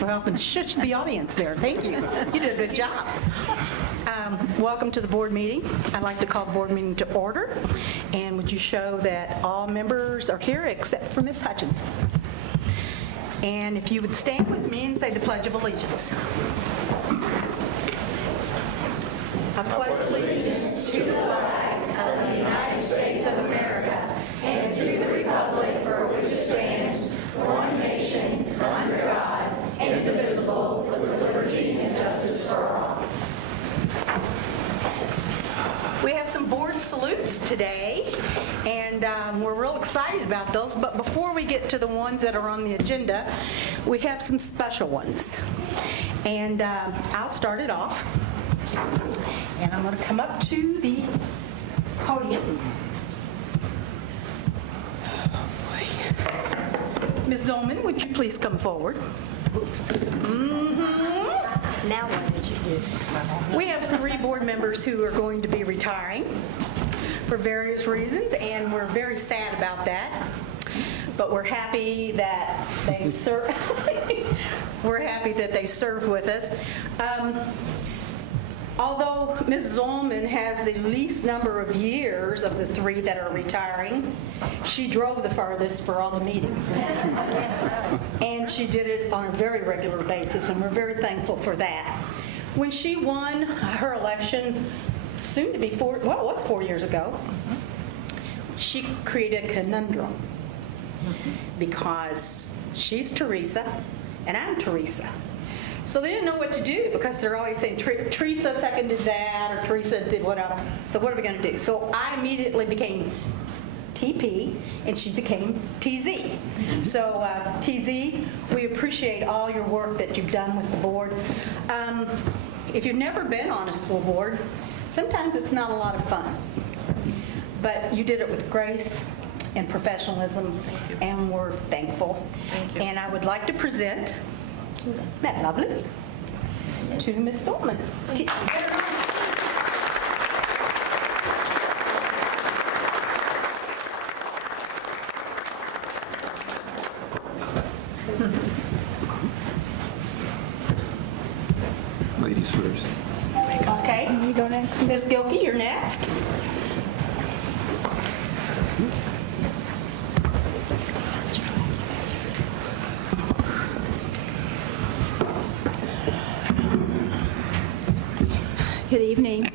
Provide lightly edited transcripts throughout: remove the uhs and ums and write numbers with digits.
for helping shush the audience there. Thank you. You did a good job. Welcome to the board meeting. I'd like to call the board meeting to order. And would you show that all members are here except for Ms. Hutchins? And if you would stand with me and say the Pledge of Allegiance. I pledge allegiance to the flag of the United States of America and to the republic for which it stands, one nation, under God, indivisible, with liberty and justice for all. We have some board salutes today, and we're real excited about those. But before we get to the ones that are on the agenda, we have some special ones. And I'll start it off. And I'm going to come up to the podium. Ms. Zolman, would you please come forward? Oops. Now what did you do? We have 3 board members who are going to be retiring for various reasons, and we're very sad about that. But we're happy that they serve. We're happy that they served with us. Although Ms. Zolman has the least number of years of the 3 that are retiring, she drove the farthest for all the meetings. That's right. And she did it on a very regular basis, and we're very thankful for that. When she won her election, soon to be 4, well, it was 4 years ago, she created a conundrum because she's Teresa and I'm Teresa. So they didn't know what to do because they're always saying, Teresa seconded that, or Teresa did whatever. So what are we going to do? So I immediately became TP, and she became TZ. So TZ, we appreciate all your work that you've done with the board. If you've never been on a school board, sometimes it's not a lot of fun. But you did it with grace and professionalism, and we're thankful. Thank you. And I would like to present, isn't that lovely, to Ms. Zolman. Ladies first. Okay. You go next. Ms. Gilkey, you're next. Good evening.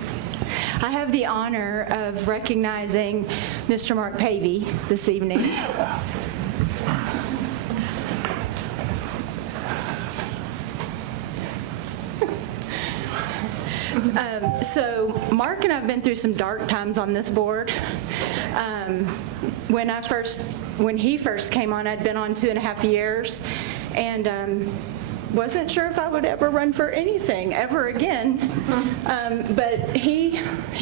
I have the honor of recognizing Mr. Mark Pavey this evening. So Mark and I have been through some dark times on this board. When he first came on, I'd been on 2.5 years, and wasn't sure if I would ever run for anything ever again. But he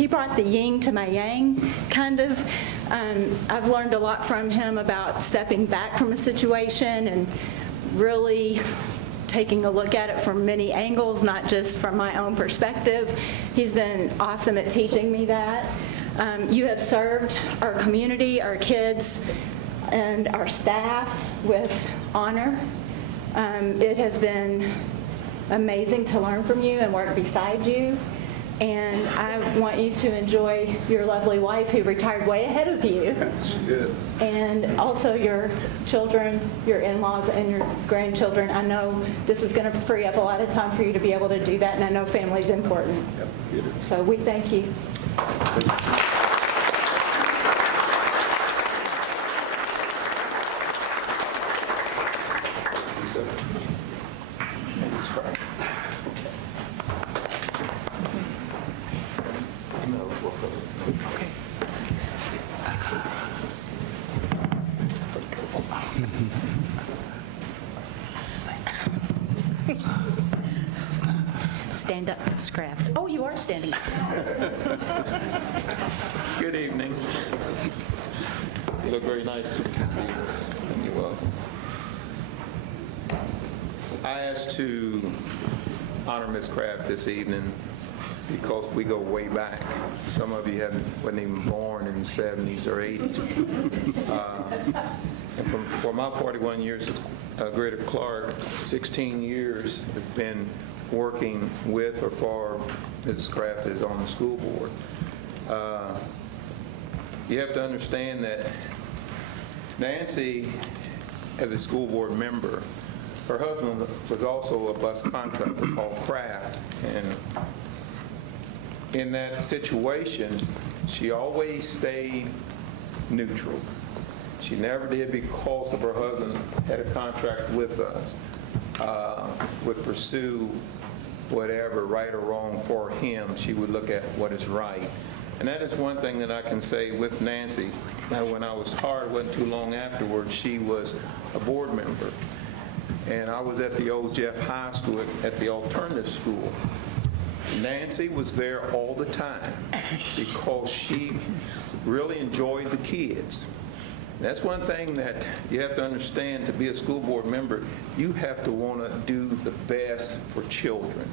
brought the yin to my yang, kind of. I've learned a lot from him about stepping back from a situation and really taking a look at it from many angles, not just from my own perspective. He's been awesome at teaching me that. You have served our community, our kids, and our staff with honor. It has been amazing to learn from you and work beside you. And I want you to enjoy your lovely wife who retired way ahead of you. She did. And also your children, your in-laws, and your grandchildren. I know this is going to free up a lot of time for you to be able to do that, and I know family's important. Yep, it is. So we thank you. Stand up, Ms. Kraft. Oh, you are standing up. Good evening. You look very nice this evening. You're welcome. I asked to honor Ms. Kraft this evening because we go way back. Some of you wasn't even born in the 70s or 80s. And for my 41 years at Greater Clark, 16 years has been working with or for Mrs. Kraft is on the school board. You have to understand that Nancy, as a school board member, her husband was also a bus contractor called Kraft, and in that situation, she always stayed neutral. She never did, because of her husband had a contract with us, would pursue whatever, right or wrong for him. She would look at what is right. And that is one thing that I can say with Nancy. When I was hired, wasn't too long afterwards, she was a board member. And I was at the old Jeff High School at the alternative school. Nancy was there all the time because she really enjoyed the kids. That's one thing that you have to understand. To be a school board member, you have to want to do the best for children.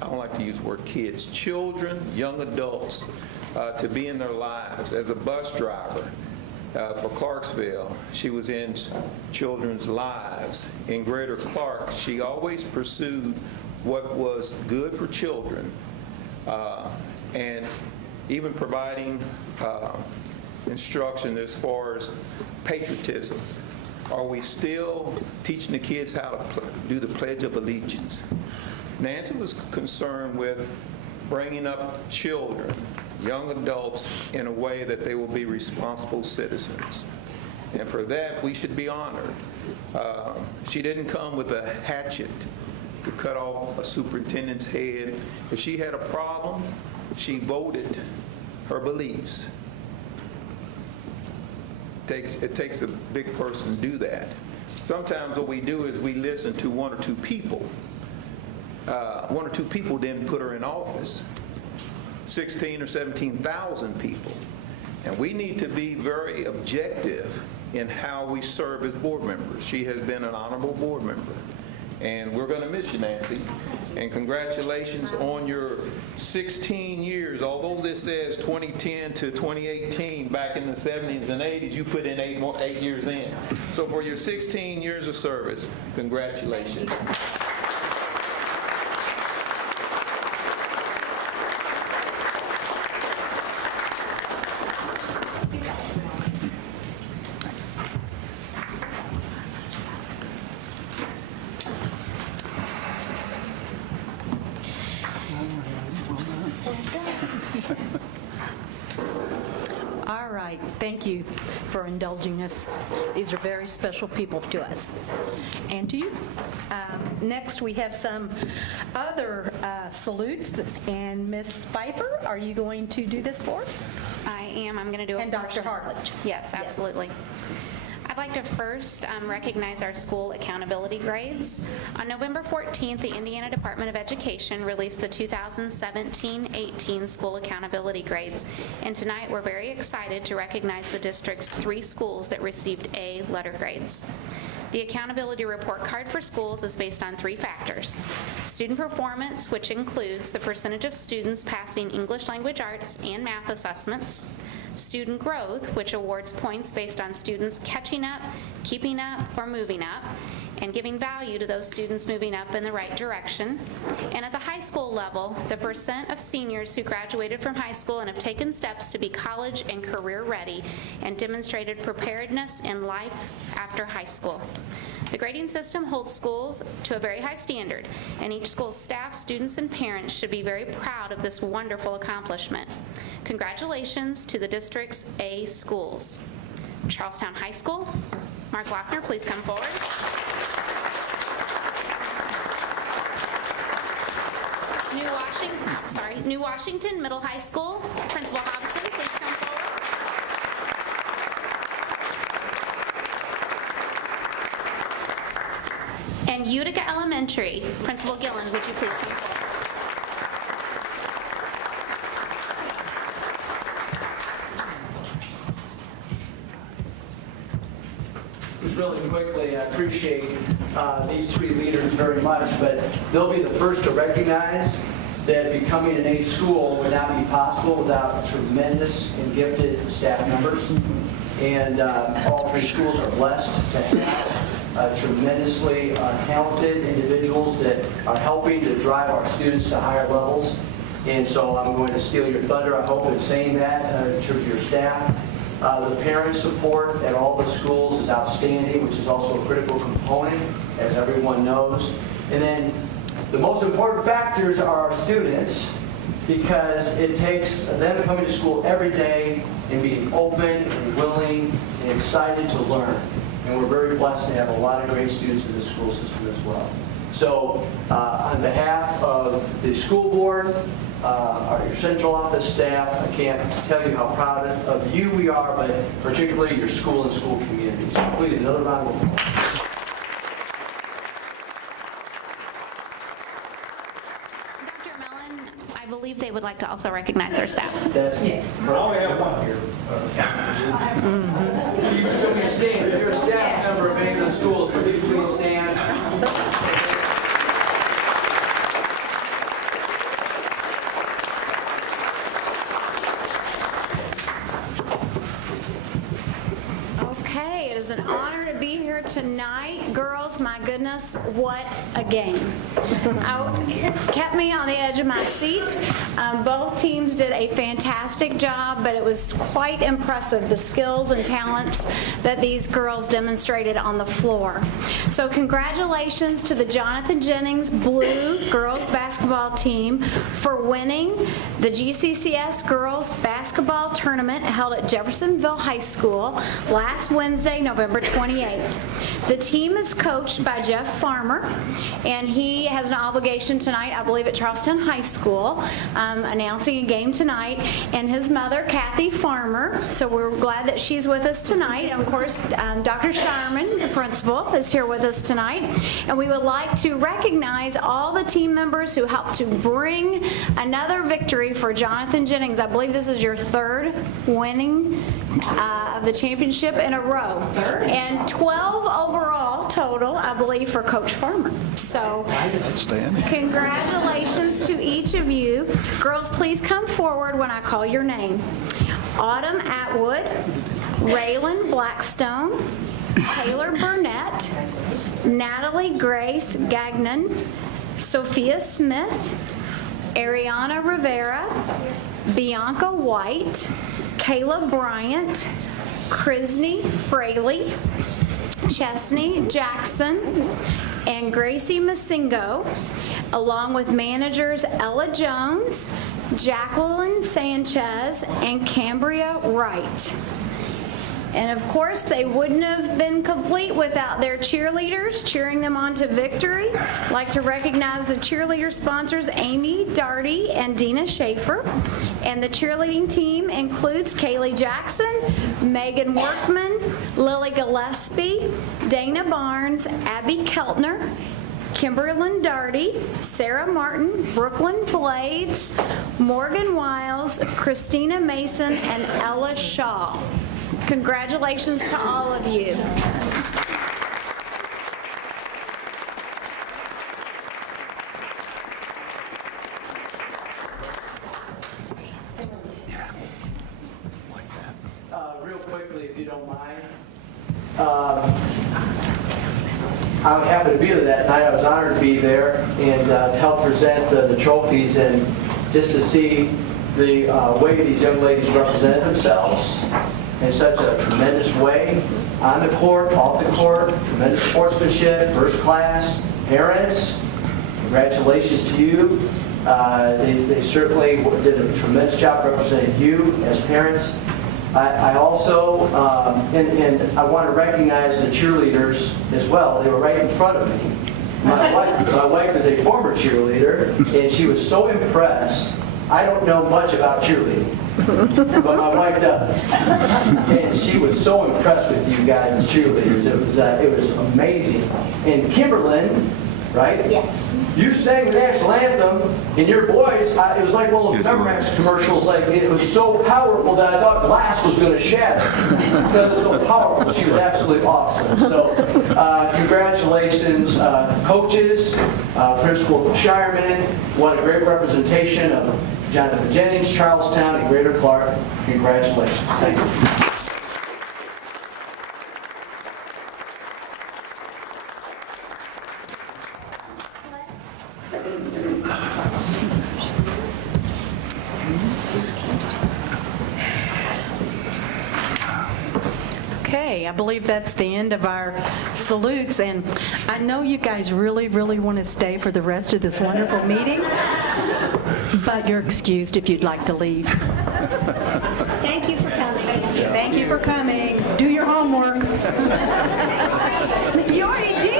I don't like to use the word kids. Children, young adults, to be in their lives. As a bus driver for Clarksville, she was in children's lives. In Greater Clark, she always pursued what was good for children, and even providing instruction as far as patriotism. Are we still teaching the kids how to do the Pledge of Allegiance? Nancy was concerned with bringing up children, young adults, in a way that they will be responsible citizens. And for that, we should be honored. She didn't come with a hatchet to cut off a superintendent's head. If she had a problem, she voted her beliefs. It takes a big person to do that. Sometimes what we do is we listen to one or two people. One or two people didn't put her in office. 16 or 17,000 people. And we need to be very objective in how we serve as board members. She has been an honorable board member. And we're going to miss you, Nancy. And congratulations on your 16 years. Although this says 2010 to 2018, back in the 70s and 80s, you put in 8 years in. So for your 16 years of service, congratulations. All right, thank you for indulging us. These are very special people to us and to you. Next, we have some other salutes, and Ms. Pfeiffer, are you going to do this for us? I am. I'm going to do a And Dr. portion. Hartledge. Yes, absolutely. I'd like to first recognize our school accountability grades. On November 14th, the Indiana Department of Education released the 2017-18 school accountability grades, and tonight we're very excited to recognize the district's 3 schools that received A letter grades. The accountability report card for schools is based on 3 factors: student performance, which includes the percentage of students passing English language arts and math assessments; student growth, which awards points based on students catching up, keeping up, or moving up, and giving value to those students moving up in the right direction. And at the high school level, the percent of seniors who graduated from high school and have taken steps to be college and career ready and demonstrated preparedness in life after high school. The grading system holds schools to a very high standard, and each school's staff, students, and parents should be very proud of this wonderful accomplishment. Congratulations to the district's A schools. Charlestown High School, Mark Lochner, please come forward. New Washington Middle High School, Principal Hobson, please come forward. And Utica Elementary, Principal Gillen, would you please come forward? Just really quickly, I appreciate these 3 leaders very much, but they'll be the first to recognize that becoming an A school would not be possible without tremendous and gifted staff members. And all three schools are blessed to have tremendously talented individuals that are helping to drive our students to higher levels. And so I'm going to steal your thunder, I hope, in saying that in terms of your staff. The parent support at all the schools is outstanding, which is also a critical component, as everyone knows. And then the most important factors are our students, because it takes them coming to school every day and being open and willing and excited to learn. And we're very blessed to have a lot of great students in the school system as well. So on behalf of the school board, our central office staff, I can't tell you how proud of you we are, but particularly your school and school communities. So please, another round of applause. Dr. Mellon, I believe they would like to also recognize their staff. That's me. I only have one here. So you stand. If you're a staff member of any of the schools, would you please stand? Okay, it is an honor to be here tonight. Girls, my goodness, what a game. Kept me on the edge of my seat. Both teams did a fantastic job, but it was quite impressive, the skills and talents that these girls demonstrated on the floor. So congratulations to the Jonathan Jennings Blue girls basketball team for winning the GCCS girls basketball tournament held at Jeffersonville High School last Wednesday, November 28th. The team is coached by Jeff Farmer, and he has an obligation tonight, I believe, at Charleston High School, announcing a game tonight, and his mother, Kathy Farmer, so we're glad that she's with us tonight. And of course, Dr. Shireman, the principal, is here with us tonight, and we would like to recognize all the team members who helped to bring another victory for Jonathan Jennings. I believe this is your third winning of the championship in a row, and 12 overall total, I believe, for Coach Farmer. So congratulations to each of you. Girls, please come forward when I call your name. Autumn Atwood, Raylan Blackstone, Taylor Burnett, Natalie Grace Gagnon, Sophia Smith, Ariana Rivera, Bianca White, Kayla Bryant, Krisney Fraley, Chesney Jackson, and Gracie Masingo, along with managers Ella Jones, Jacqueline Sanchez, and Cambria Wright. And of course, they wouldn't have been complete without their cheerleaders cheering them on to victory. I'd like to recognize the cheerleader sponsors, Amy Darty and Dina Schaefer. And the cheerleading team includes Kaylee Jackson, Megan Workman, Lily Gillespie, Dana Barnes, Abby Keltner, Kimberlyn Darty, Sarah Martin, Brooklyn Blades, Morgan Wiles, Christina Mason, and Ella Shaw. Congratulations to all of you. Real quickly, if you don't mind. I happened to be there that night. I was honored to be there and to help present the trophies and just to see the way these young ladies represented themselves in such a tremendous way, on the court, off the court, tremendous sportsmanship, first class. Parents, congratulations to you. They certainly did a tremendous job representing you as parents. I also, and I want to recognize the cheerleaders as well. They were right in front of me. My wife is a former cheerleader, and she was so impressed. I don't know much about cheerleading, but my wife does. And she was so impressed with you guys as cheerleaders. It was amazing. And Kimberlyn, right? Yeah. You sang the national anthem in your voice. It was like one of those Memorex commercials. Like it was so powerful that I thought glass was going to shatter because it was so powerful. She was absolutely awesome. So, congratulations, coaches, Principal Shireman. What a great representation of Jonathan Jennings, Charlestown, and Greater Clark. Congratulations. Thank you. Okay, I believe that's the end of our salutes, and I know you guys really, really want to stay for the rest of this wonderful meeting, but you're excused if you'd like to leave. Thank you for coming. Thank you for coming. Do your homework. You already did.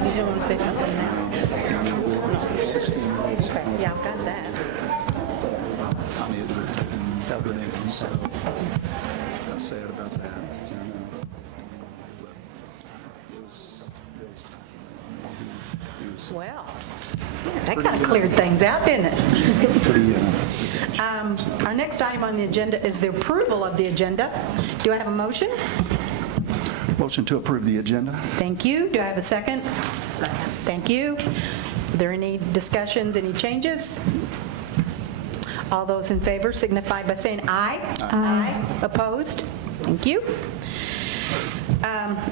Did you want to say something now? Okay, yeah, I've got that. Sad about that. Well, that kind of cleared things out, didn't it? Our next item on the agenda is the approval of the agenda. Do I have a motion? Motion to approve the agenda. Thank you. Do I have a second? Second. Thank you. Are there any discussions, any changes? All those in favor signify by saying aye. Aye. Opposed? Thank you.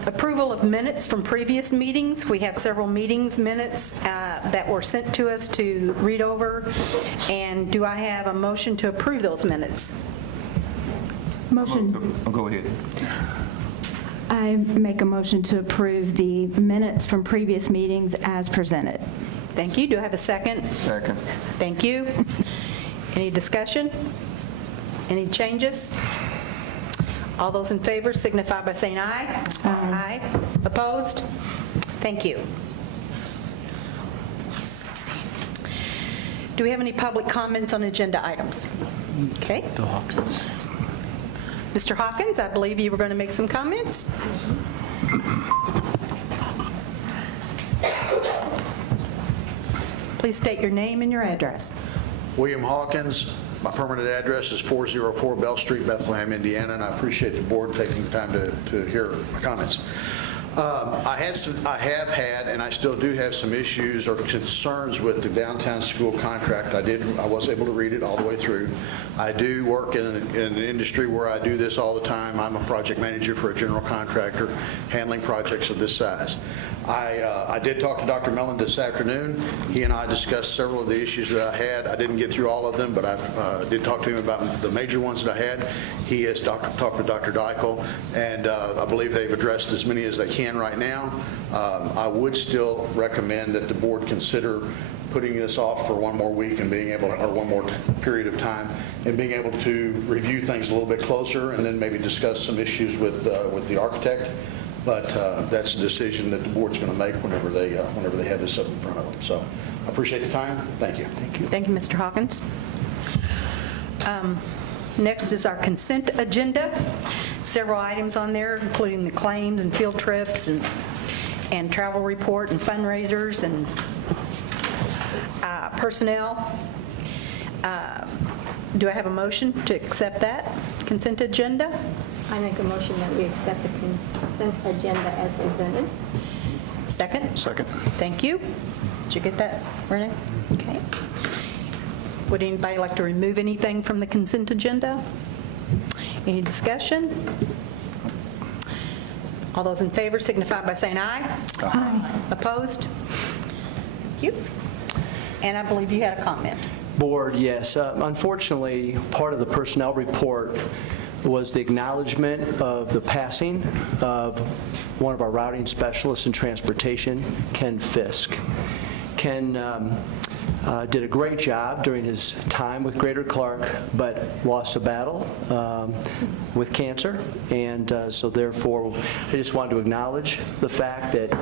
Approval of minutes from previous meetings. We have several meetings minutes that were sent to us to read over. And do I have a motion to approve those minutes? Motion. Oh, go ahead. I make a motion to approve the minutes from previous meetings as presented. Thank you. Do I have a second? Second. Thank you. Any discussion? Any changes? All those in favor signify by saying aye. Aye. Opposed? Thank you. Let's see. Do we have any public comments on agenda items? Okay. Mr. Hawkins, I believe you were going to make some comments. Please state your name and your address. William Hawkins. My permanent address is 404 Bell Street, Bethlehem, Indiana, and I appreciate the board taking the time to hear my comments. I have had, and I still do have some issues or concerns with the downtown school contract. I was able to read it all the way through. I do work in an industry where I do this all the time. I'm a project manager for a general contractor handling projects of this size. I did talk to Dr. Mellon this afternoon. He and I discussed several of the issues that I had. I didn't get through all of them, but I did talk to him about the major ones that I had. He has talked to Dr. Dykle, and I believe they've addressed as many as they can right now. I would still recommend that the board consider putting this off for one more week and being able to, or one more period of time, and being able to review things a little bit closer and then maybe discuss some issues with the architect. But that's a decision that the board's going to make whenever they have this up in front of them. So I appreciate the time. Thank you. Thank you. Thank you, Mr. Hawkins. Next is our consent agenda. Several items on there, including the claims and field trips and travel report and fundraisers and personnel. Do I have a motion to accept that consent agenda? I make a motion that we accept the consent agenda as presented. Second? Second. Thank you. Did you get that, Renee? Okay. Would anybody like to remove anything from the consent agenda? Any discussion? All those in favor signify by saying aye. Aye. Opposed? Thank you. And I believe you had a comment. Board, yes. Unfortunately, part of the personnel report was the acknowledgement of the passing of one of our routing specialists in transportation, Ken Fisk. Ken did a great job during his time with Greater Clark, but lost a battle with cancer. And so therefore, I just wanted to acknowledge the fact that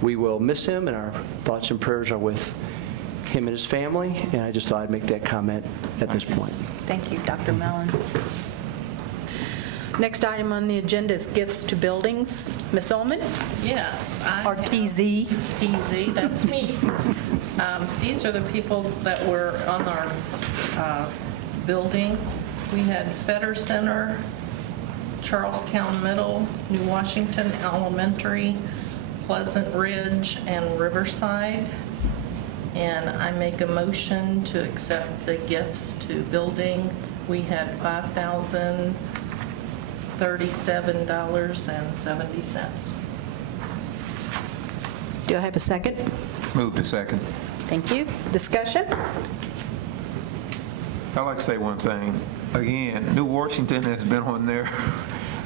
we will miss him, and our thoughts and prayers are with him and his family. And I just thought I'd make that comment at this point. Thank you, Dr. Mellon. Next item on the agenda is gifts to buildings. Ms. Ullman? Yes. Or TZ? TZ, that's me. These are the people that were on our building. We had Fetter Center, Charlestown Middle, New Washington Elementary, Pleasant Ridge, and Riverside. And I make a motion to accept the gifts to building. We had $5,037.70. Do I have a second? Move to second. Thank you. Discussion? I'd like to say one thing. Again, New Washington has been on there,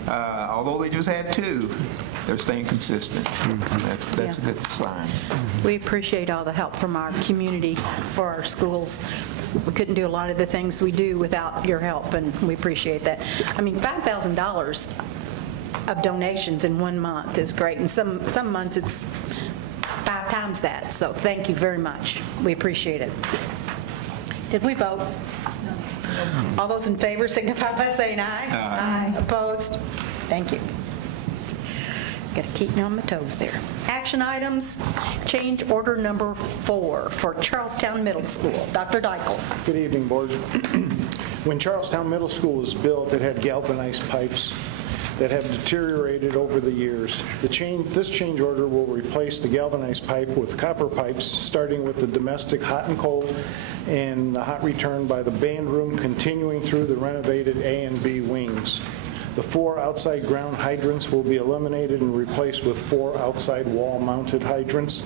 although they just had 2, they're staying consistent. That's a good sign. We appreciate all the help from our community for our schools. We couldn't do a lot of the things we do without your help, and we appreciate that. I mean, $5,000 of donations in 1 month is great, and some months it's 5 times that, so thank you very much. We appreciate it. Did we vote? All those in favor signify by saying aye. Aye. Opposed? Thank you. Got to keep me on my toes there. Action items, change order number 4 for Charlestown Middle School. Dr. Dykle. Good evening, Board. When Charlestown Middle School was built, it had galvanized pipes that have deteriorated over the years. This change order will replace the galvanized pipe with copper pipes, starting with the domestic hot and cold and the hot return by the band room, continuing through the renovated A and B wings. The 4 outside ground hydrants will be eliminated and replaced with 4 outside wall-mounted hydrants,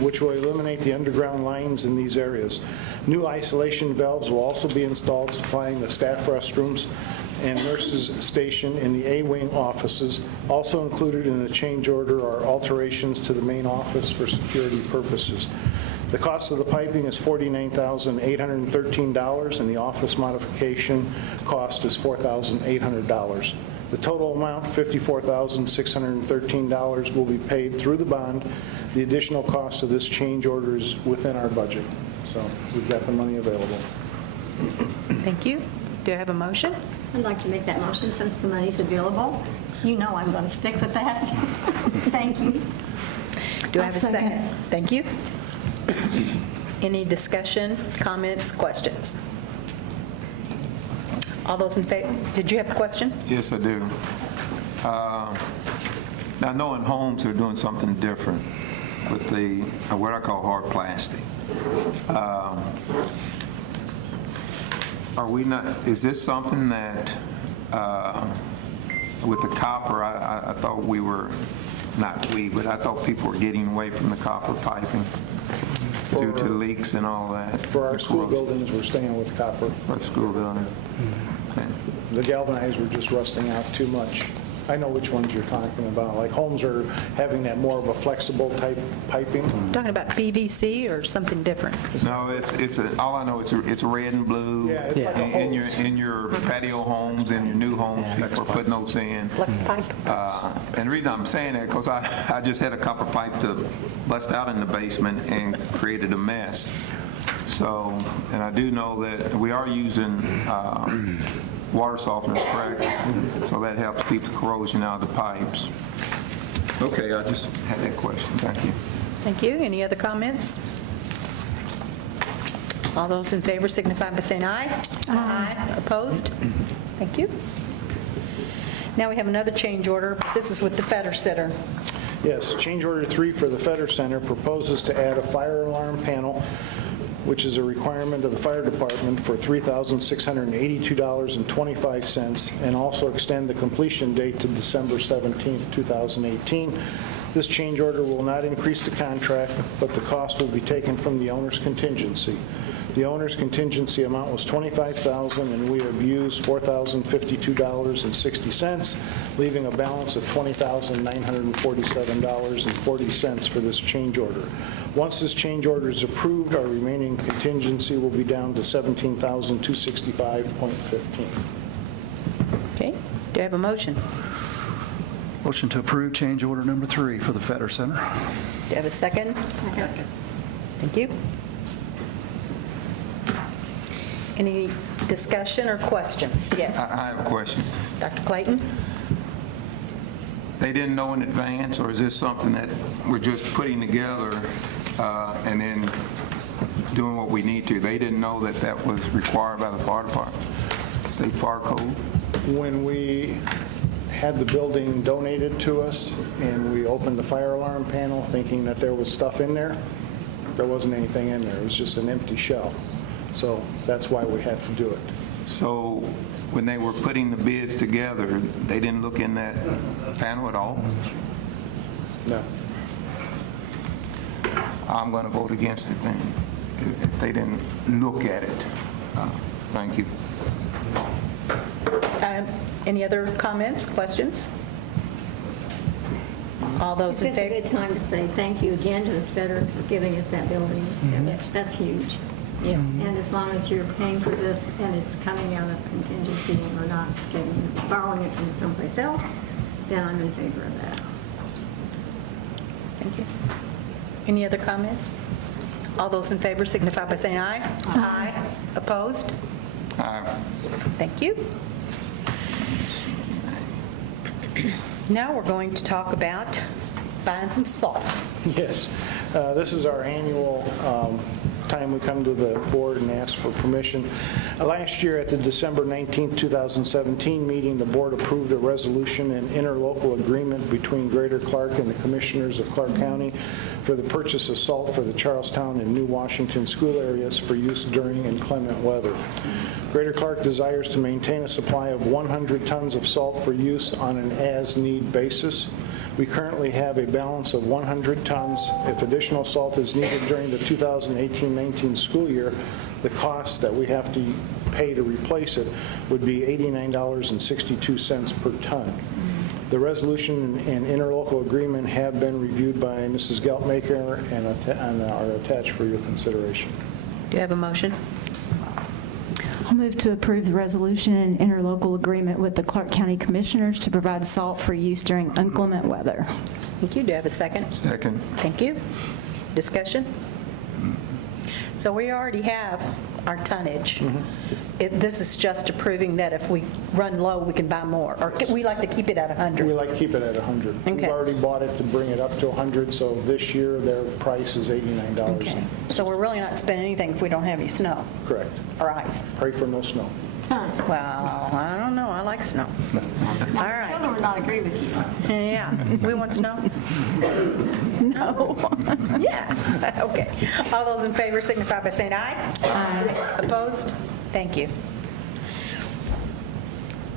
which will eliminate the underground lines in these areas. New isolation valves will also be installed, supplying the staff restrooms and nurses station in the A-wing offices. Also included in the change order are alterations to the main office for security purposes. The cost of the piping is $49,813, and the office modification cost is $4,800. The total amount, $54,613, will be paid through the bond. The additional cost of this change order is within our budget, so we've got the money available. Thank you. Do I have a motion? I'd like to make that motion since the money's available. You know I'm going to stick with that. Thank you. Do I have a second? Thank you. Any discussion, comments, questions? All those in favor? Did you have a question? Yes, I do. Now, knowing homes are doing something different with the, what I call hard plastic. Are we not, is this something that, with the copper, I thought we were, not we, but I thought people were getting away from the copper piping due to leaks and all that? For our school buildings, we're staying with copper. For the school building? Okay. The galvanized were just rusting out too much. I know which ones you're talking about. Like homes are having that more of a flexible type piping. Talking about PVC or something different? No, all I know, it's red and blue. Yeah, it's like a hose. In your patio homes, in your new homes, people are putting those in. Flex pipe? And the reason I'm saying that, because I just had a copper pipe to bust out in the basement and created a mess. So, and I do know that we are using water softeners, correct? So that helps keep the corrosion out of the pipes. Okay, I just had that question. Thank you. Thank you. Any other comments? All those in favor signify by saying aye. Aye. Opposed? Thank you. Now we have another change order. This is with the Fetter Center. Yes, change order 3 for the Fetter Center proposes to add a fire alarm panel, which is a requirement of the fire department, for $3,682.25, and also extend the completion date to December 17, 2018. This change order will not increase the contract, but the cost will be taken from the owner's contingency. The owner's contingency amount was $25,000, and we have used $4,052.60, leaving a balance of $20,947.40 for this change order. Once this change order is approved, our remaining contingency will be down to $17,265.15. Okay, do I have a motion? Motion to approve change order number 3 for the Fetter Center. Do you have a second? Second. Thank you. Any discussion or questions? Yes. I have a question. Dr. Clayton? They didn't know in advance, or is this something that we're just putting together and then doing what we need to? They didn't know that that was required by the fire department, state fire code? When we had the building donated to us and we opened the fire alarm panel thinking that there was stuff in there, there wasn't anything in there. It was just an empty shell. So that's why we had to do it. So when they were putting the bids together, they didn't look in that panel at all? No. I'm going to vote against it then, if they didn't look at it. Thank you. Any other comments, questions? All those in It's a favor? good time to say thank you again to the Fetters for giving us that building. Yes. That's huge. Yes. And as long as you're paying for this and it's coming out of contingency and we're not borrowing it from someplace else, then I'm in favor of that. Thank you. Any other comments? All those in favor signify by saying aye. Aye. Opposed? Thank you. Now we're going to talk about buying some salt. Yes. This is our annual time we come to the board and ask for permission. Last year at the December 19, 2017 meeting, the board approved a resolution and interlocal agreement between Greater Clark and the Commissioners of Clark County for the purchase of salt for the Charlestown and New Washington school areas for use during inclement weather. Greater Clark desires to maintain a supply of 100 tons of salt for use on an as-need basis. We currently have a balance of 100 tons. If additional salt is needed during the 2018-19 school year, the cost that we have to pay to replace it would be $89.62 per ton. The resolution and interlocal agreement have been reviewed by Mrs. Geltmaker and are attached for your consideration. Do you have a motion? I'll move to approve the resolution and interlocal agreement with the Clark County Commissioners to provide salt for use during inclement weather. Thank you. Do you have a second? Second. Thank you. Discussion? So we already have our tonnage. This is just approving that if we run low, we can buy more, or we like to keep it at 100. We like to keep it at 100. We've Okay. already bought it to bring it up to 100, so this year their price is $89. Okay. So we're really not spending anything if we don't have any snow Correct. or ice. Pray for no snow. Well, I don't know. I like snow. All right. Children would not agree with you. Yeah. We want snow? No. Yeah. Okay. All those in favor signify by saying aye. Aye. Opposed? Thank you.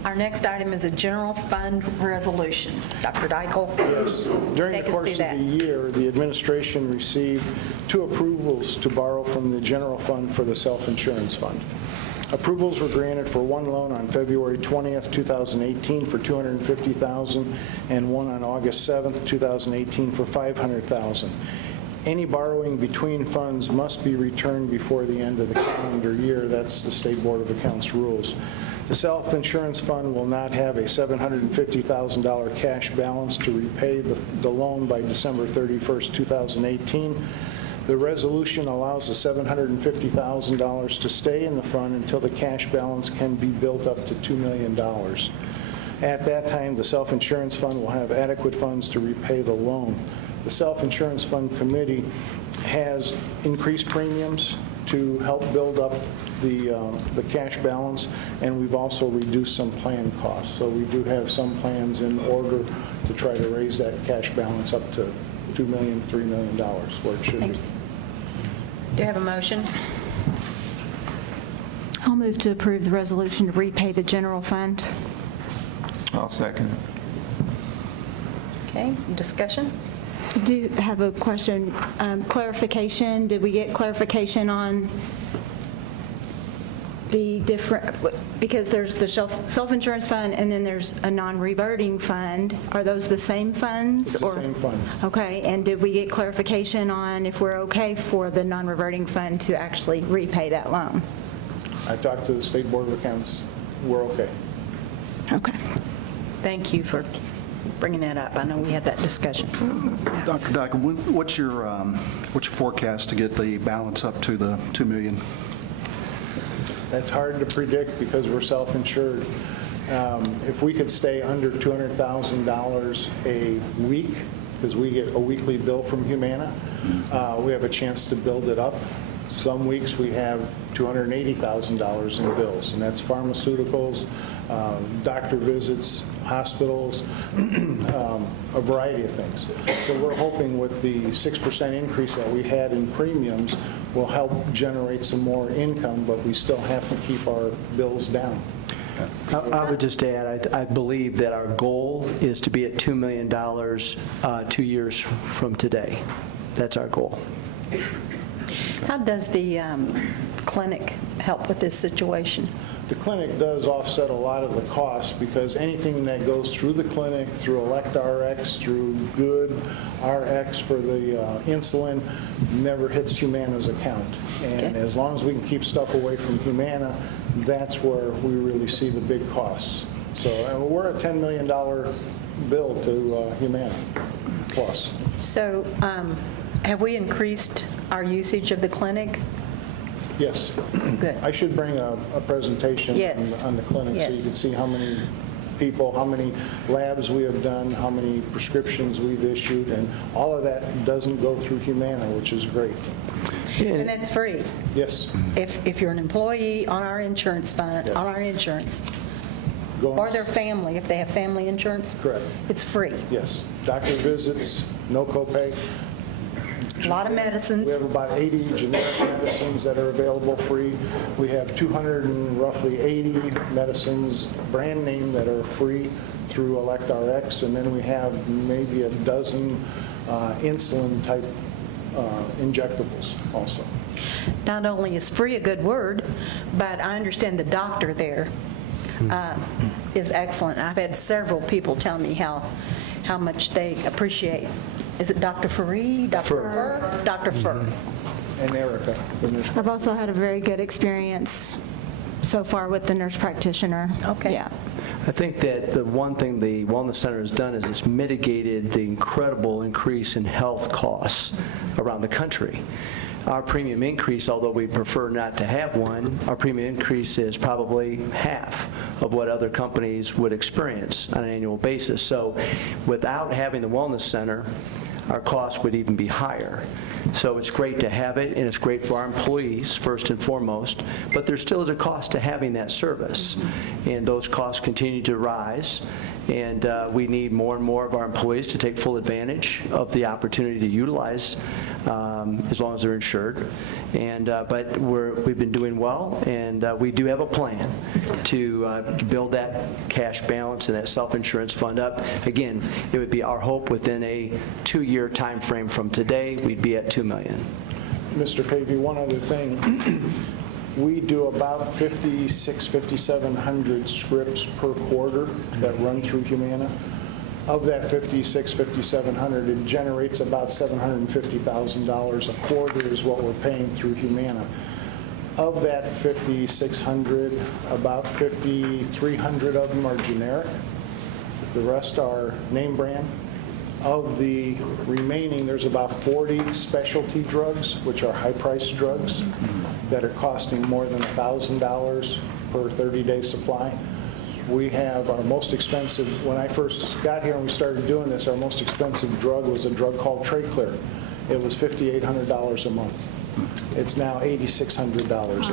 Our next item is a general fund resolution. Dr. Dykle? Yes. During Take the us course through of that. the year, the administration received 2 approvals to borrow from the general fund for the self-insurance fund. Approvals were granted for one loan on February 20th, 2018 for $250,000 and one on August 7th, 2018 for $500,000. Any borrowing between funds must be returned before the end of the calendar year. That's the State Board of Accounts rules. The self-insurance fund will not have a $750,000 cash balance to repay the loan by December 31st, 2018. The resolution allows the $750,000 to stay in the fund until the cash balance can be built up to $2 million. At that time, the self-insurance fund will have adequate funds to repay the loan. The self-insurance fund committee has increased premiums to help build up the cash balance, and we've also reduced some plan costs. So we do have some plans in order to try to raise that cash balance up to $2 million, $3 million, where it should be. Do you have a motion? I'll move to approve the resolution to repay the general fund. I'll second. Okay, discussion? I do have a question, clarification. Did we get clarification on the different, because there's the self-insurance fund and then there's a non-reverting fund. Are those the same funds? It's the same fund. Okay, and did we get clarification on if we're okay for the non-reverting fund to actually repay that loan? I talked to the State Board of Accounts. We're okay. Okay. Thank you for bringing that up. I know we had that discussion. Dr. Dyke, what's your forecast to get the balance up to the $2 million? That's hard to predict because we're self-insured. If we could stay under $200,000 a week, because we get a weekly bill from Humana, we have a chance to build it up. Some weeks we have $280,000 in bills, and that's pharmaceuticals, doctor visits, hospitals, a variety of things. So we're hoping with the 6% increase that we had in premiums will help generate some more income, but we still have to keep our bills down. I would just add, I believe that our goal is to be at $2 million 2 years from today. That's our goal. How does the clinic help with this situation? The clinic does offset a lot of the costs because anything that goes through the clinic, through ElectRx, through Good RX for the insulin, never hits Humana's account. And as long as we can keep stuff away from Humana, that's where we really see the big costs. So we're a $10 million bill to Humana plus. So have we increased our usage of the clinic? Yes. Good. I should bring a presentation Yes. on the clinic so you Yes. can see how many people, how many labs we have done, how many prescriptions we've issued, and all of that doesn't go through Humana, which is great. And that's free. Yes. If you're an employee on our insurance fund, Yeah. on our insurance, Go on- or their family, if they have family insurance, Correct. it's free. Yes. Doctor visits, no copay. A lot of medicines. We have about 80 generic medicines that are available free. We have 280 medicines, brand name, that are free through ElectRx, and then we have maybe a dozen insulin-type injectables also. Not only is free a good word, but I understand the doctor there is excellent. I've had several people tell me how much they appreciate. Is it Dr. Fareed? Dr. Fur? Dr. Fur. And Erica, the nurse. I've also had a very good experience so far with the nurse practitioner. Okay. Yeah. I think that the one thing the Wellness Center has done is it's mitigated the incredible increase in health costs around the country. Our premium increase, although we prefer not to have one, our premium increase is probably half of what other companies would experience on an annual basis. So without having the Wellness Center, our costs would even be higher. So it's great to have it, and it's great for our employees, first and foremost, but there still is a cost to having that service. And those costs continue to rise, and we need more and more of our employees to take full advantage of the opportunity to utilize as long as they're insured. And but we've been doing well, and we do have a plan to build that cash balance and that self-insurance fund up. Again, it would be our hope within a 2-year time frame from today, we'd be at $2 million. Mr. Pavey, one other thing. We do about 5,700 scripts per quarter that run through Humana. Of that 5,700, it generates about $750,000 a quarter is what we're paying through Humana. Of that 5,600, about 5,300 of them are generic. The rest are name brand. Of the remaining, there's about 40 specialty drugs, which are high-priced drugs, that are costing more than $1,000 per 30-day supply. We have our most expensive, when I first got here and we started doing this, our most expensive drug was a drug called Traclear. It was $5,800 a month. It's now $8,600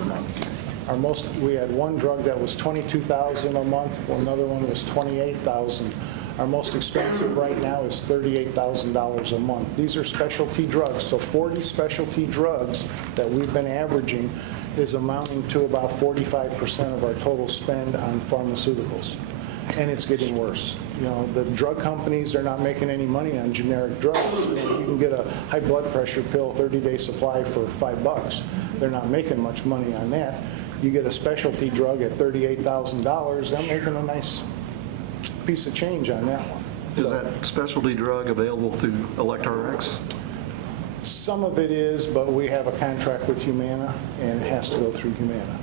a month. We had one drug that was $22,000 a month, another one was $28,000. Our most expensive right now is $38,000 a month. These are specialty drugs, so 40 specialty drugs that we've been averaging is amounting to about 45% of our total spend on pharmaceuticals. And it's getting worse. You know, the drug companies are not making any money on generic drugs. You know, you can get a high blood pressure pill, 30-day supply for $5. They're not making much money on that. You get a specialty drug at $38,000, they're making a nice piece of change on that one. Is So, that specialty drug available through ElectRx? some of it is, but we have a contract with Humana, and it has to go through Humana.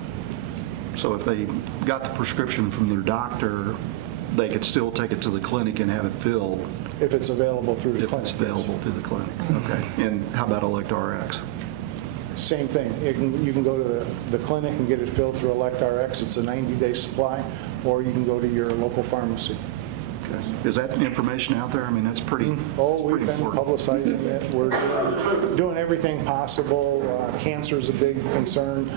So if they got the prescription from their doctor, they could still take it to the clinic and have it filled If it's available through the if clinic. it's yes. available through the clinic? Okay. And how about ElectRx? Same thing. You can go to the clinic and get it filled through ElectRx. It's a 90-day supply, or you can go to your local pharmacy. Okay. Is that information out there? I mean, that's pretty, Oh, it's we've pretty been important. publicizing it. We're doing everything possible. Cancer is a big concern.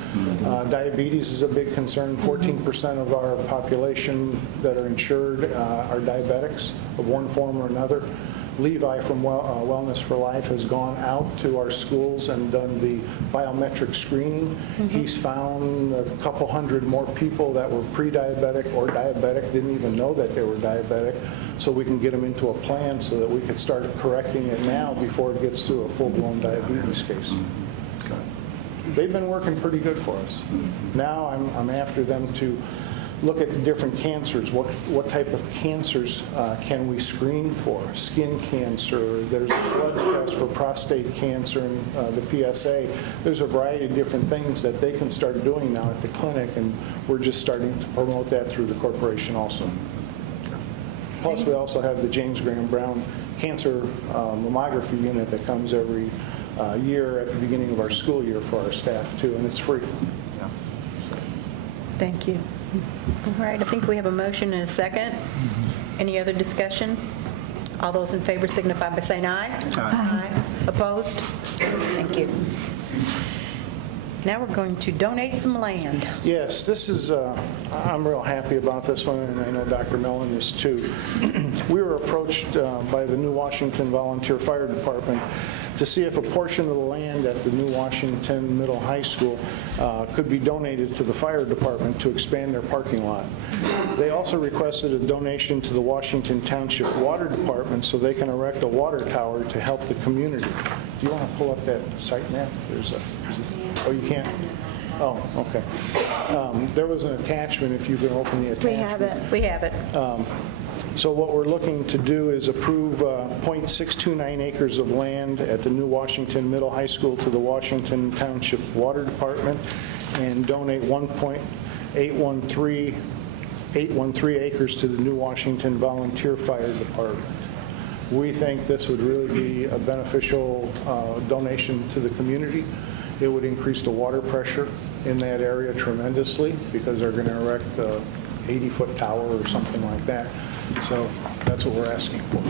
Diabetes is a big concern. 14% of our population that are insured are diabetics of one form or another. Levi from Wellness for Life has gone out to our schools and done the biometric screening. He's found a couple hundred more people that were pre-diabetic or diabetic, didn't even know that they were diabetic, so we can get them into a plan so that we could start correcting it now before it gets to a full-blown diabetes case. They've been working pretty good for us. Now I'm after them to look at different cancers. What type of cancers can we screen for? Skin cancer, there's a blood test for prostate cancer and the PSA. There's a variety of different things that they can start doing now at the clinic, and we're just starting to promote that through the corporation also. Plus, we also have the James Graham Brown Cancer Mammography Unit that comes every year at the beginning of our school year for our staff too, and it's free. Thank you. All right, I think we have a motion and a second. Any other discussion? All those in favor signify by saying aye. Aye. Opposed? Thank you. Now we're going to donate some land. Yes, this is, I'm real happy about this one, and I know Dr. Mellon is too. We were approached by the New Washington Volunteer Fire Department to see if a portion of the land at the New Washington Middle High School could be donated to the fire department to expand their parking lot. They also requested a donation to the Washington Township Water Department so they can erect a water tower to help the community. Do you want to pull up that site map? Oh, you can't? Oh, okay. There was an attachment, if you can open the attachment. We have it. So what we're looking to do is approve .629 acres of land at the New Washington Middle High School to the Washington Township Water Department and donate 1.813 acres to the New Washington Volunteer Fire Department. We think this would really be a beneficial donation to the community. It would increase the water pressure in that area tremendously because they're going to erect a 80-foot tower or something like that. So that's what we're asking for.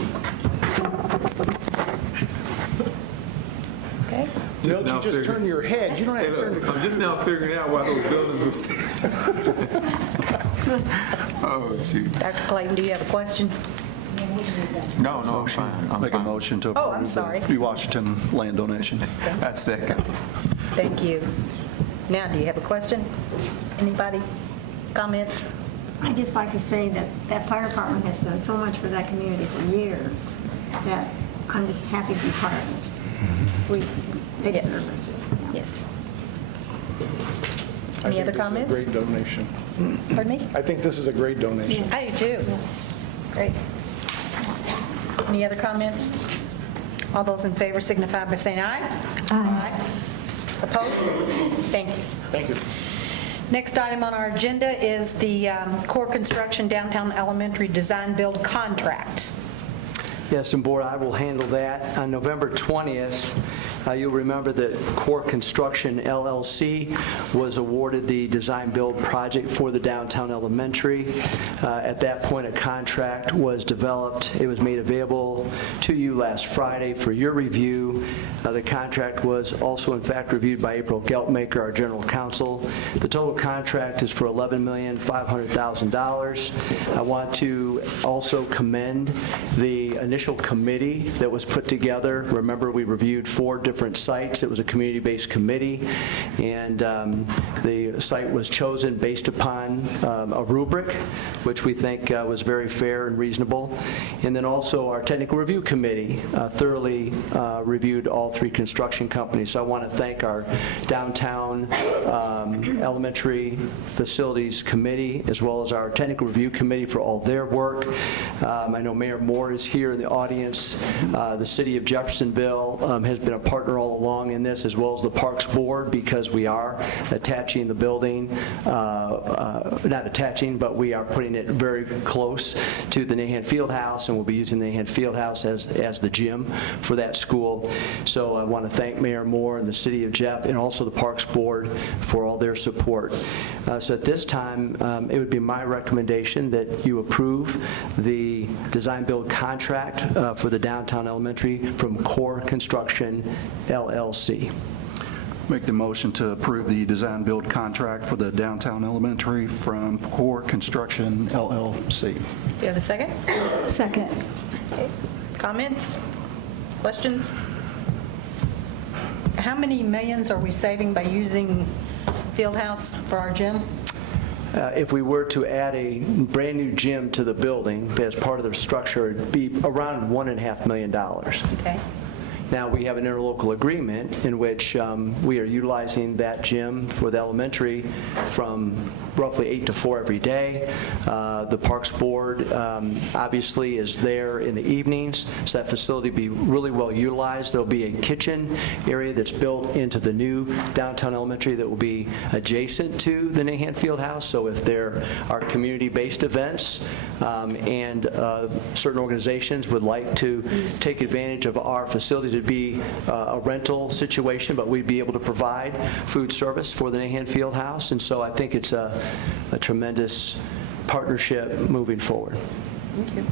Okay. Don't you just turn your head. You don't have to turn your I'm just now figuring out why those buildings were standing. Oh, shoot. Dr. Clayton, do you have a question? No, I'm fine. I'm Make a fine. motion to Oh, I'm approve sorry. the New Washington land donation. That's second. Thank you. Now, do you have a question? Anybody? Comments? I'd just like to say that that fire department has done so much for that community for years that I'm just happy to be part of this. They Yes. deserve it. Yes. I Any think other this is a comments? great donation. Pardon me? I think this is a great donation. I do too. Great. Any other comments? All those in favor signify by saying aye. Aye. Opposed? Thank you. Thank you. Next item on our agenda is the core construction downtown elementary design build contract. Yes, and Board, I will handle that. On November 20th, you'll remember that Core Construction LLC was awarded the design-build project for the downtown elementary. At that point, a contract was developed. It was made available to you last Friday for your review. The contract was also, in fact, reviewed by April Geltmaker, our general counsel. The total contract is for $11,500,000. I want to also commend the initial committee that was put together. Remember, we reviewed 4 different different sites. It was a community-based committee, and the site was chosen based upon a rubric, which we think was very fair and reasonable. And then also our technical review committee thoroughly reviewed all 3 construction companies. So I want to thank our downtown elementary facilities committee, as well as our technical review committee for all their work. I know Mayor Moore is here in the audience. The city of Jeffersonville has been a partner all along in this, as well as the Parks Board, because we are attaching the building, not attaching, but we are putting it very close to the Nahan Fieldhouse, and we'll be using the Nahan Fieldhouse as the gym for that school. So I want to thank Mayor Moore and the city of Jeff, and also the Parks Board for all their support. So at this time, it would be my recommendation that you approve the design-build contract for the downtown elementary from Core Construction, LLC. Make the motion to approve the design-build contract for the downtown elementary from Core Construction, LLC. Do you have a second? Second. Okay. Comments? Questions? How many millions are we saving by using Fieldhouse for our gym? If we were to add a brand-new gym to the building as part of the structure, it'd be around $1.5 million. Okay. Now, we have an interlocal agreement in which we are utilizing that gym for the elementary from roughly 8 to 4 every day. The Parks Board obviously is there in the evenings, so that facility will be really well utilized. There'll be a kitchen area that's built into the new downtown elementary that will be adjacent to the Nahan Fieldhouse. So if there are community-based events and certain organizations would like to take advantage of our facilities, it'd be a rental situation, but we'd be able to provide food service for the Nahan Fieldhouse, and so I think it's a tremendous partnership moving forward. Thank you.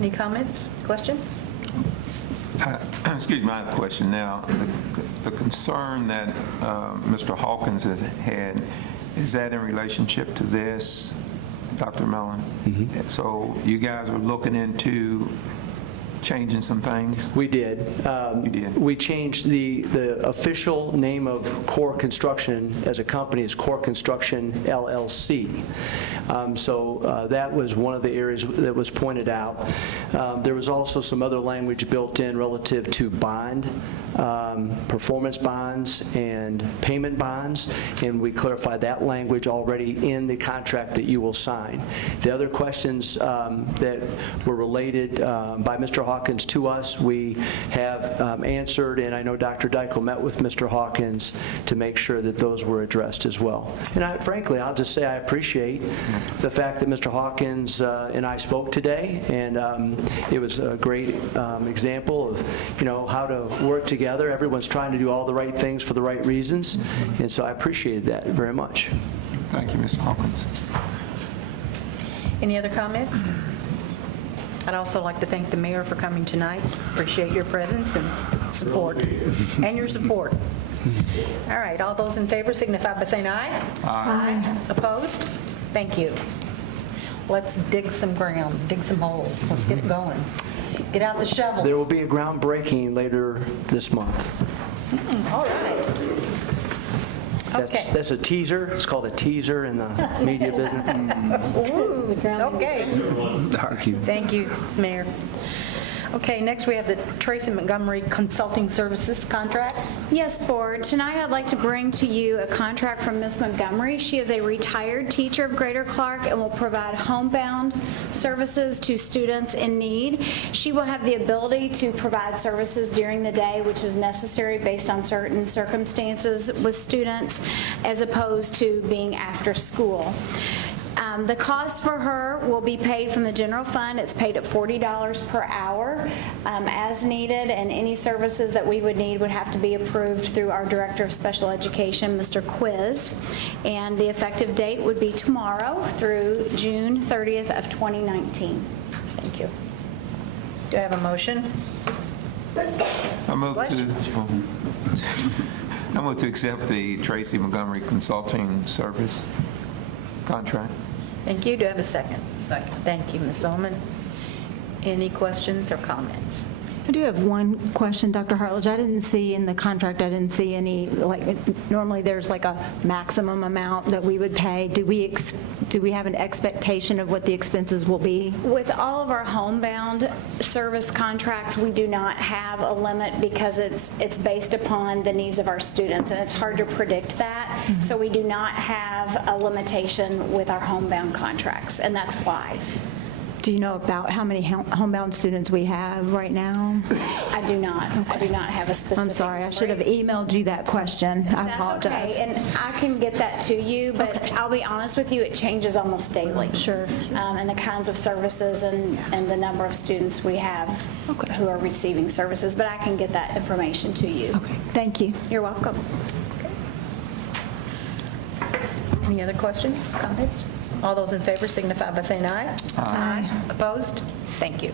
Any comments, questions? Excuse me, I have a question now. The concern that Mr. Hawkins has had, is that in relationship to this, Dr. Mellon? Mm-hmm. So you guys are looking into changing some things? We did. You did? We changed the official name of Core Construction as a company is Core Construction, LLC. So that was one of the areas that was pointed out. There was also some other language built in relative to bond, performance bonds, and payment bonds, and we clarified that language already in the contract that you will sign. The other questions that were related by Mr. Hawkins to us, we have answered, and I know Dr. Dykle met with Mr. Hawkins to make sure that those were addressed as well. And frankly, I'll just say I appreciate the fact that Mr. Hawkins and I spoke today, and it was a great example of, how to work together. Everyone's trying to do all the right things for the right reasons, and so I appreciated that very much. Thank you, Mr. Hawkins. Any other comments? I'd also like to thank the mayor for coming tonight. Appreciate your presence and support, and your support. All right, all those in favor signify by saying aye. Aye. Opposed? Thank you. Let's dig some ground, dig some holes. Let's get it going. Get out the shovels. There will be a groundbreaking later this month. All right. Okay. That's a teaser. It's called a teaser in the media business. Ooh, okay. Thank you. Thank you, Mayor. Okay, next we have the Tracy Montgomery Consulting Services contract. Yes, Board. Tonight I'd like to bring to you a contract from Ms. Montgomery. She is a retired teacher of Greater Clark and will provide homebound services to students in need. She will have the ability to provide services during the day, which is necessary based on certain circumstances with students, as opposed to being after school. The cost for her will be paid from the general fund. It's paid at $40 per hour as needed, and any services that we would need would have to be approved through our Director of Special Education, Mr. Quiz. And the effective date would be tomorrow through June 30th of 2019. Thank you. Do I have a motion? I move to accept the Tracy Montgomery Consulting Service contract. Thank you. Do I have a second? Second. Thank you, Ms. Ullman. Any questions or comments? I do have one question, Dr. Hartledge. I didn't see in the contract, I didn't see any, like, normally there's like a maximum amount that we would pay. Do we have an expectation of what the expenses will be? With all of our homebound service contracts, we do not have a limit because it's based upon the needs of our students, and it's hard to predict that. So we do not have a limitation with our homebound contracts, and that's why. Do you know about how many homebound students we have right now? I do not. Okay. I do not have a specific. I'm sorry, I should have emailed you that question. I apologize. That's okay, and I can get that to you, but Okay. I'll be honest with you, it changes almost daily. Sure. And the kinds of services and the number of students we have who are receiving services, but I can get that information to you. Okay, thank you. You're welcome. Any other questions, comments? All those in favor signify by saying aye. Aye. Opposed? Thank you.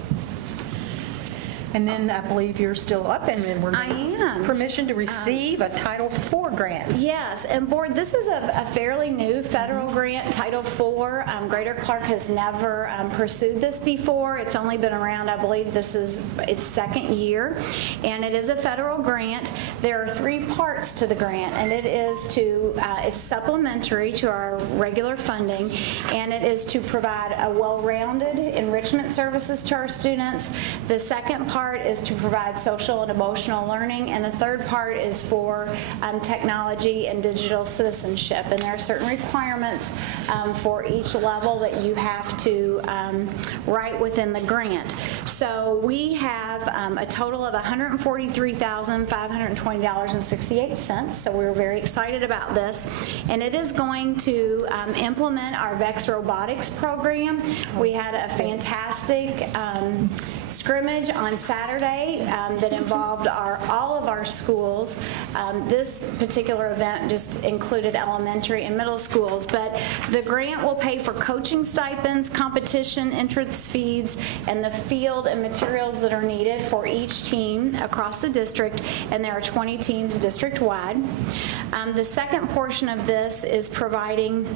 And then I believe you're still up, and then we're I am. permission to receive a Title IV grant. Yes, and Board, this is a fairly new federal grant, Title IV. Greater Clark has never pursued this before. It's only been around, I believe this is its second year, and it is a federal grant. There are 3 parts to the grant, and it is it's supplementary to our regular funding, and it is to provide a well-rounded enrichment services to our students. The second part is to provide social and emotional learning, and the third part is for technology and digital citizenship. And there are certain requirements for each level that you have to write within the grant. So we have a total of $143,520.68. So we're very excited about this. And it is going to implement our VEX robotics program. We had a fantastic scrimmage on Saturday that involved all of our schools. This particular event just included elementary and middle schools, but the grant will pay for coaching stipends, competition entrance fees, and the field and materials that are needed for each team across the district, and there are 20 teams district-wide. The second portion of this is providing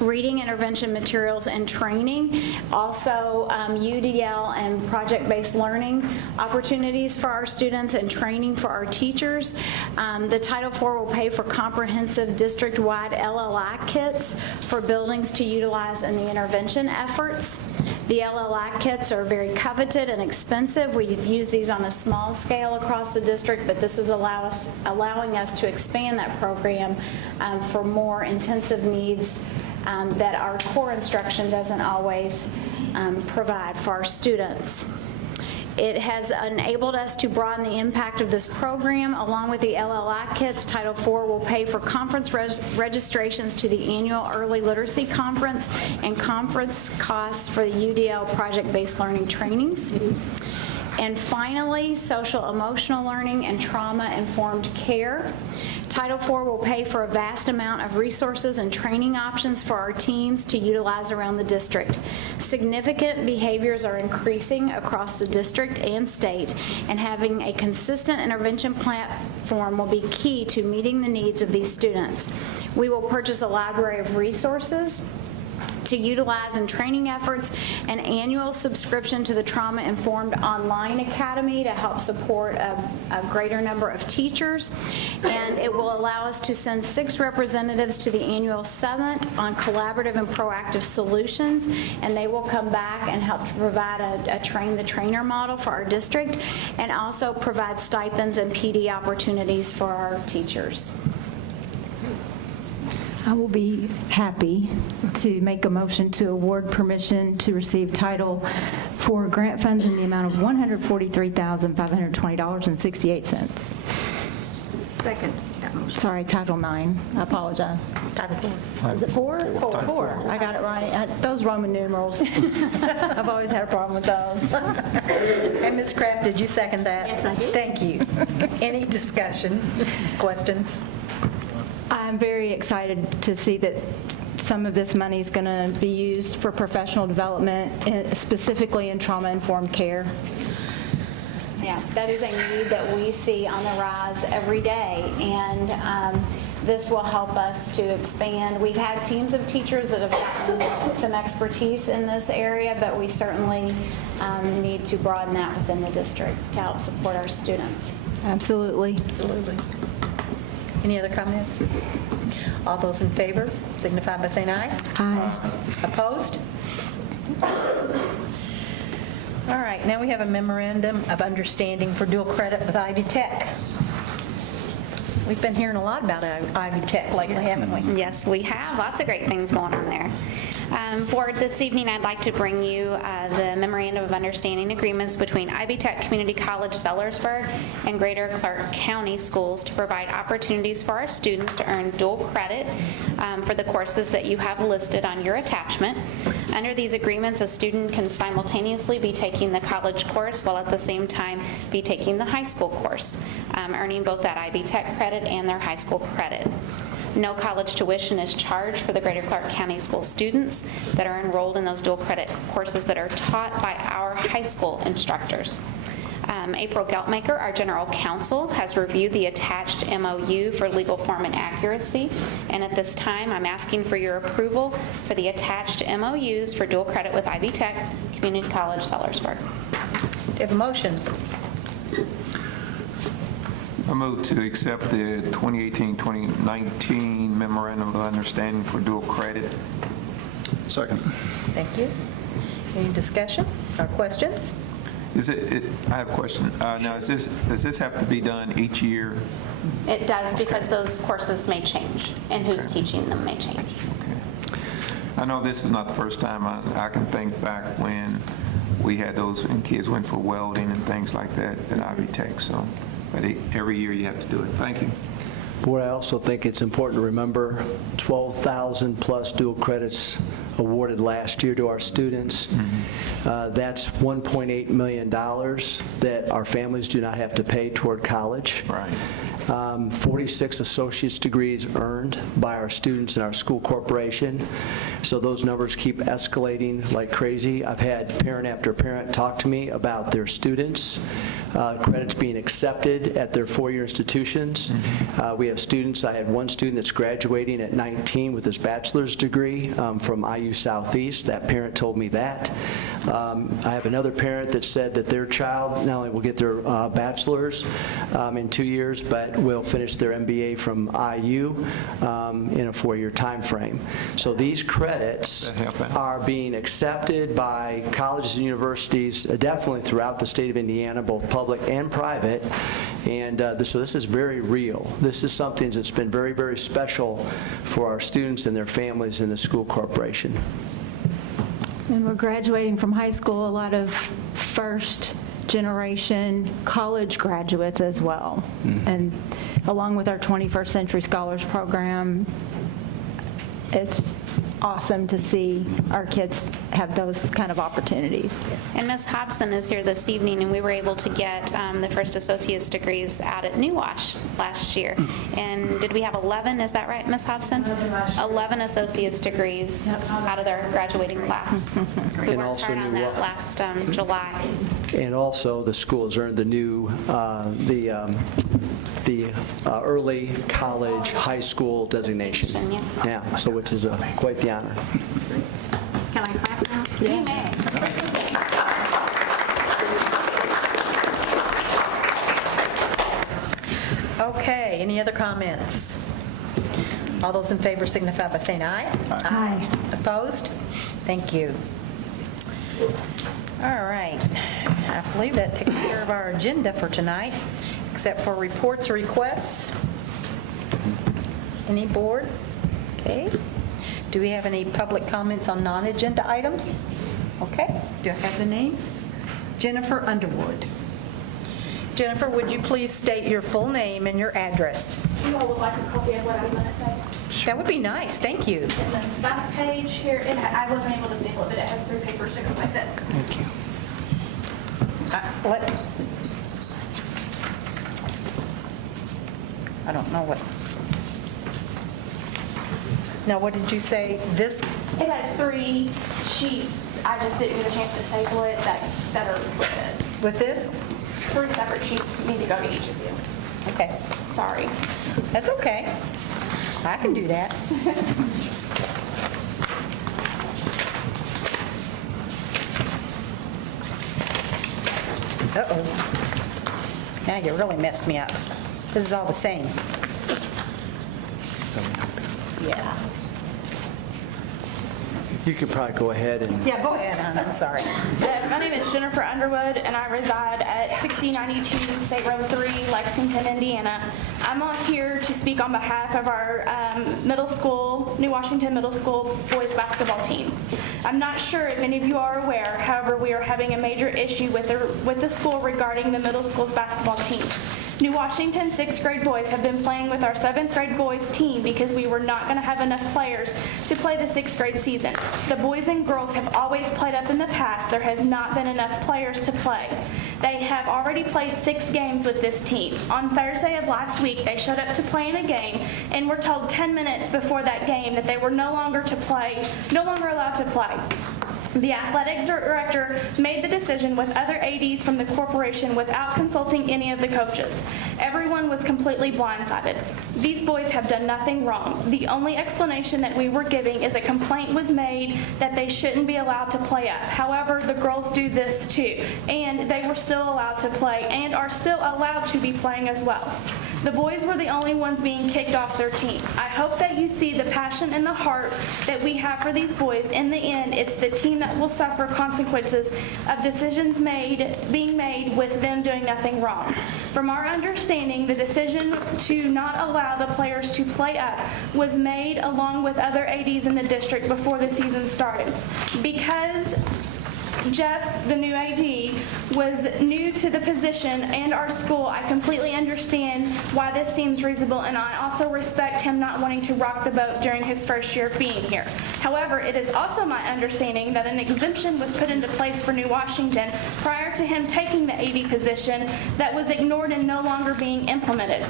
reading intervention materials and training, also UDL and project-based learning opportunities for our students and training for our teachers. The Title IV will pay for comprehensive district-wide LLI kits for buildings to utilize in the intervention efforts. The LLI kits are very coveted and expensive. We've used these on a small scale across the district, but this is allowing us to expand that program for more intensive needs that our core instruction doesn't always provide for our students. It has enabled us to broaden the impact of this program. Along with the LLI kits, Title IV will pay for conference registrations to the annual Early Literacy Conference and conference costs for the UDL project-based learning trainings. And finally, social emotional learning and trauma-informed care. Title IV will pay for a vast amount of resources and training options for our teams to utilize around the district. Significant behaviors are increasing across the district and state, and having a consistent intervention platform will be key to meeting the needs of these students. We will purchase a library of resources to utilize in training efforts, an annual subscription to the Trauma Informed Online Academy to help support a greater number of teachers, and it will allow us to send 6 representatives to the annual summit on collaborative and proactive solutions, and they will come back and help to provide a train the trainer model for our district, and also provide stipends and PD opportunities for our teachers. I will be happy to make a motion to award permission to receive Title IV grant funds in the amount of $143,520.68. Second. that motion. Sorry, Title IX. I apologize. Title IV. Is it 4? Title 4. I got it right. Those Roman numerals. I've always had a problem with those. And Ms. Kraft, did you second that? Yes, I did. Thank you. Any discussion, questions? I'm very excited to see that some of this money is going to be used for professional development, specifically in trauma-informed care. Yeah, that is a need that we see on the rise every day. And this will help us to expand. We've had teams of teachers that have gotten some expertise in this area, but we certainly need to broaden that within the district to help support our students. Absolutely. Absolutely. Any other comments? All those in favor signify by saying aye. Aye. Opposed? All right, now we have a memorandum of understanding for dual credit with Ivy Tech. We've been hearing a lot about Ivy Tech lately, haven't we? Yes, we have. Lots of great things going on there. Board, this evening I'd like to bring you the Memorandum of Understanding Agreements between Ivy Tech Community College Sellersburg and Greater Clark County Schools to provide opportunities for our students to earn dual credit for the courses that you have listed on your attachment. Under these agreements, a student can simultaneously be taking the college course while at the same time be taking the high school course, earning both that Ivy Tech credit and their high school credit. No college tuition is charged for the Greater Clark County School students that are enrolled in those dual credit courses that are taught by our high school instructors. April Geltmaker, our general counsel, has reviewed the attached MOU for legal form and accuracy, and at this time I'm asking for your approval for the attached MOUs for dual credit with Ivy Tech Community College Sellersburg. Do you have a motion? I move to accept the 2018-2019 Memorandum of Understanding for dual credit. Second. Thank you. Any discussion or questions? I have a question. Now, does this have to be done each year? It does, because those courses may change, and who's teaching them may change. Okay. I know this is not the first time. I can think back when we had those and kids went for welding and things like that at Ivy Tech. So, but every year you have to do it. Thank you. Board, I also think it's important to remember 12,000 plus dual credits awarded last year to our students. That's $1.8 million that our families do not have to pay toward college. Right. 46 associate's degrees earned by our students in our school corporation. So those numbers keep escalating like crazy. I've had parent after parent talk to me about their students, credits being accepted at their four-year institutions. We have students, I had one student that's graduating at 19 with his bachelor's degree from IU Southeast. That parent told me that. I have another parent that said that their child not only will get their bachelor's in 2 years, but will finish their MBA from IU in a four-year time frame. So these credits are being accepted by colleges and universities definitely throughout the state of Indiana, both public and private. And so this is very real. This is something that's been very, very special for our students and their families in the school corporation. And we're graduating from high school, a lot of first generation college graduates as well. And along with our 21st Century Scholars Program, it's awesome to see our kids have those kind of opportunities. And Ms. Hobson is here this evening, and we were able to get the first associate's degrees out at New Wash last year. And did we have 11? Is that right, Ms. Hobson? 11 associate's degrees out of their graduating class. We And worked also hard on New that Wa- last July. And also, the school has earned the new, the early college high school designation. Yeah, so which is quite the honor. Can I clap now? You may. Okay, any other comments? All those in favor signify by saying aye. Aye. Opposed? Thank you. All right, I believe that takes care of our agenda for tonight, except for reports or requests. Any board? Okay. Do we have any public comments on non-agenda items? Okay, do I have the names? Jennifer Underwood. Jennifer, would you please state your full name and your address? You all would like a copy of what I'm going to say? That would be nice, thank you. And the back page here, I wasn't able to staple it, but it has 3 paper stickers like that. Thank you. What? I don't know what. Now, what did you say? This? It has 3 sheets. I just didn't get a chance to staple it. That better with it. With this? 3 separate sheets need to go to each of you. Okay. Sorry. That's okay. I can do that. Uh-oh. Now you really messed me up. This is all the same. Yeah. You could probably go ahead and... Yeah, go ahead, hon. I'm sorry. My name is Jennifer Underwood, and I reside at 6092 State Road 3, Lexington, Indiana. I'm on here to speak on behalf of our middle school, New Washington Middle School boys basketball team. I'm not sure if any of you are aware, however, we are having a major issue with the school regarding the middle school's basketball team. New Washington 6th grade boys have been playing with our 7th grade boys team because we were not going to have enough players to play the 6th grade season. The boys and girls have always played up in the past. There has not been enough players to play. They have already played 6 games with this team. On Thursday of last week, they showed up to play in a game and were told 10 minutes before that game that they were no longer allowed to play. The athletic director made the decision with other ADs from the corporation without consulting any of the coaches. Everyone was completely blindsided. These boys have done nothing wrong. The only explanation that we were giving is a complaint was made that they shouldn't be allowed to play up. However, the girls do this too, and they were still allowed to play and are still allowed to be playing as well. The boys were the only ones being kicked off their team. I hope that you see the passion and the heart that we have for these boys. In the end, it's the team that will suffer consequences of decisions being made with them doing nothing wrong. From our understanding, the decision to not allow the players to play up was made along with other ADs in the district before the season started. Because Jeff, the new AD, was new to the position and our school, I completely understand why this seems reasonable, and I also respect him not wanting to rock the boat during his first year of being here. However, it is also my understanding that an exemption was put into place for New Washington prior to him taking the AD position that was ignored and no longer being implemented.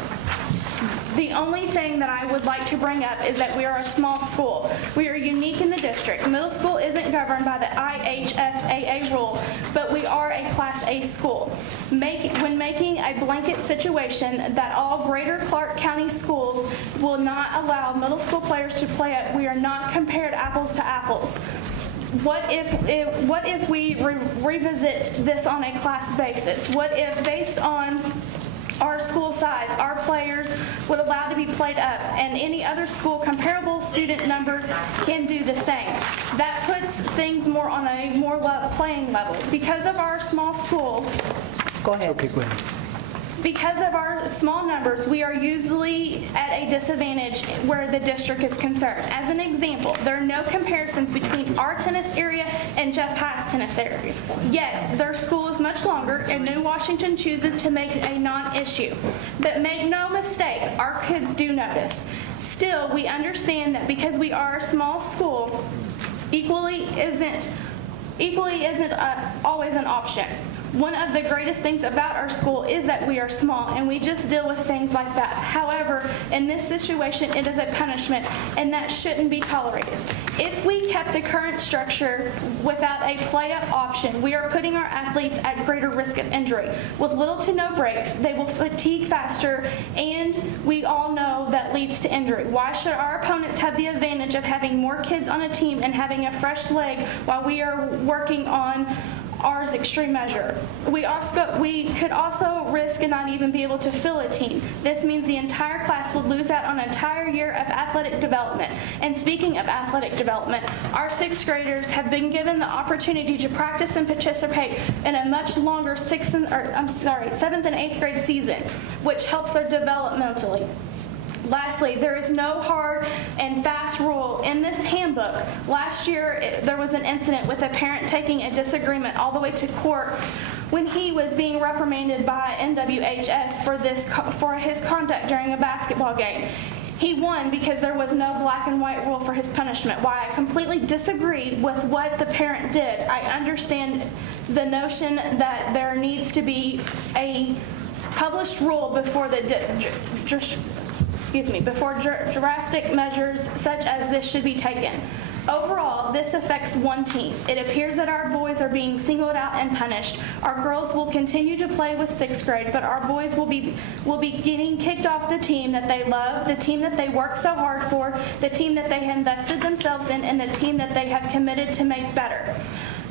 The only thing that I would like to bring up is that we are a small school. We are unique in the district. Middle school isn't governed by the IHSAA rule, but we are a Class A school. When making a blanket situation that all greater Clark County schools will not allow middle school players to play up, we are not compared apples to apples. What if we revisit this on a class basis? What if, based on our school size, our players would allow to be played up, and any other school comparable student numbers can do the same? That puts things more on a more playing level. Because of our small school, Go ahead. Okay, go ahead. because of our small numbers, we are usually at a disadvantage where the district is concerned. As an example, there are no comparisons between our tennis area and Jeff High's tennis area. Yet, their school is much longer, and New Washington chooses to make it a non-issue. But make no mistake, our kids do notice. Still, we understand that because we are a small school, equally isn't always an option. One of the greatest things about our school is that we are small, and we just deal with things like that. However, in this situation, it is a punishment, and that shouldn't be tolerated. If we kept the current structure without a play-up option, we are putting our athletes at greater risk of injury. With little to no breaks, they will fatigue faster, and we all know that leads to injury. Why should our opponents have the advantage of having more kids on a team and having a fresh leg while we are working on ours extreme measure? We could also risk and not even be able to fill a team. This means the entire class would lose out on an entire year of athletic development. And speaking of athletic development, our 6th graders have been given the opportunity to practice and participate in a much longer 7th and 8th grade season, which helps their developmentally. Lastly, there is no hard and fast rule in this handbook. Last year, there was an incident with a parent taking a disagreement all the way to court when he was being reprimanded by NWHS for his conduct during a basketball game. He won because there was no black and white rule for his punishment. While I completely disagree with what the parent did, I understand the notion that there needs to be a published rule before before drastic measures such as this should be taken. Overall, this affects one team. It appears that our boys are being singled out and punished. Our girls will continue to play with 6th grade, but our boys will be getting kicked off the team that they love, the team that they work so hard for, the team that they have invested themselves in, and the team that they have committed to make better.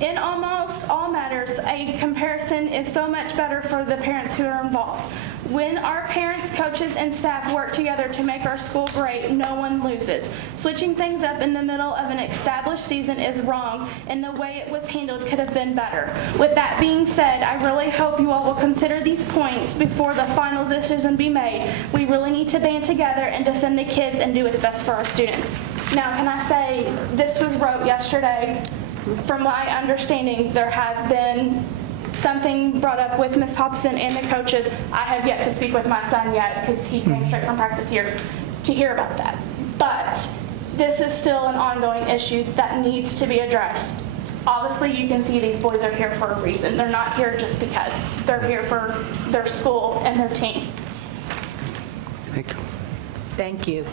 In almost all matters, a comparison is so much better for the parents who are involved. When our parents, coaches, and staff work together to make our school great, no one loses. Switching things up in the middle of an established season is wrong, and the way it was handled could have been better. With that being said, I really hope you all will consider these points before the final decision be made. We really need to band together and defend the kids and do what's best for our students. Now, can I say, this was wrote yesterday. From my understanding, there has been something brought up with Ms. Hobson and the coaches. I have yet to speak with my son yet because he came straight from practice here to hear about that. But this is still an ongoing issue that needs to be addressed. Obviously, you can see these boys are here for a reason. They're not here just because. They're here for their school and their team. Thank you. Thank you.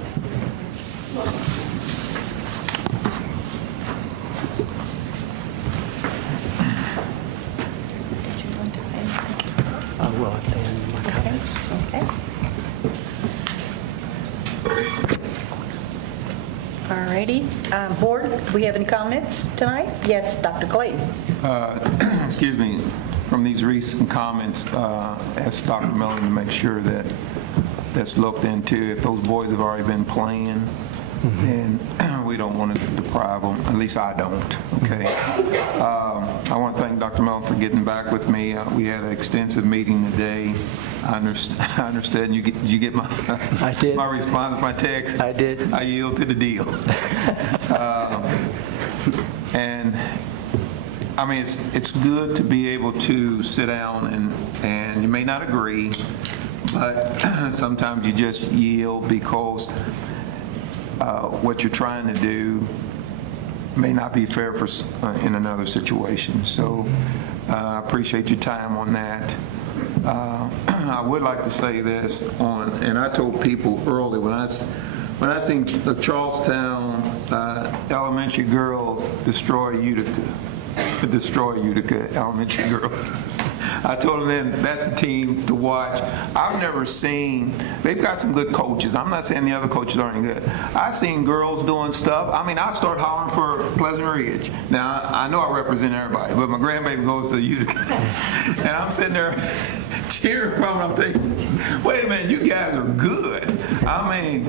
I will at the end of my comments. Okay. All righty. Board, do we have any comments tonight? Yes, Dr. Clayton. Excuse me, from these recent comments, ask Dr. Mellon to make sure that that's looked into. If those boys have already been playing, then we don't want to deprive them, at least I don't, okay? I want to thank Dr. Mellon for getting back with me. We had an extensive meeting today. I understand. Did you get my I did. my response, my text? I did. I yield to the deal. And I mean, it's good to be able to sit down and you may not agree, but sometimes you just yield because what you're trying to do may not be fair for in another situation. So I appreciate your time on that. I would like to say this and I told people early when I seen the Charlestown elementary girls destroy Utica elementary girls. I told them then that's the team to watch. I've never seen, they've got some good coaches. I'm not saying the other coaches aren't any good. I've seen girls doing stuff. I mean, I start hollering for Pleasant Ridge. Now, I know I represent everybody, but my grandbaby goes to Utica. And I'm sitting there cheering from them. I'm thinking, wait a minute, you guys are good. I mean,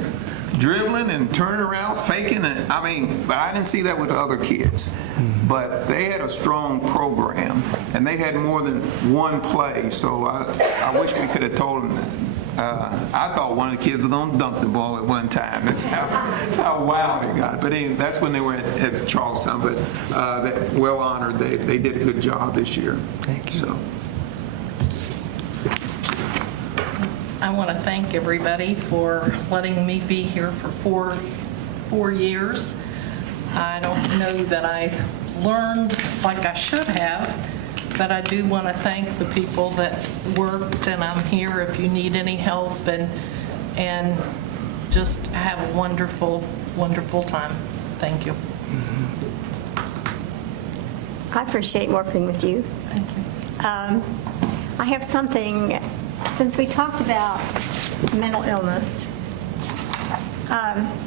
dribbling and turning around, faking, and but I didn't see that with the other kids. But they had a strong program, and they had more than one play, so I wish we could have told them that. I thought one of the kids was going to dunk the ball at one time. That's how wild it got. But anyway, that's when they were at Charlestown, but well honored. They did a good job this year. Thank you. So. I want to thank everybody for letting me be here for four years. I don't know that I learned like I should have, but I do want to thank the people that worked, and I'm here if you need any help, and just have a wonderful, wonderful time. Thank you. I appreciate working with you. Thank you. I have something, since we talked about mental illness,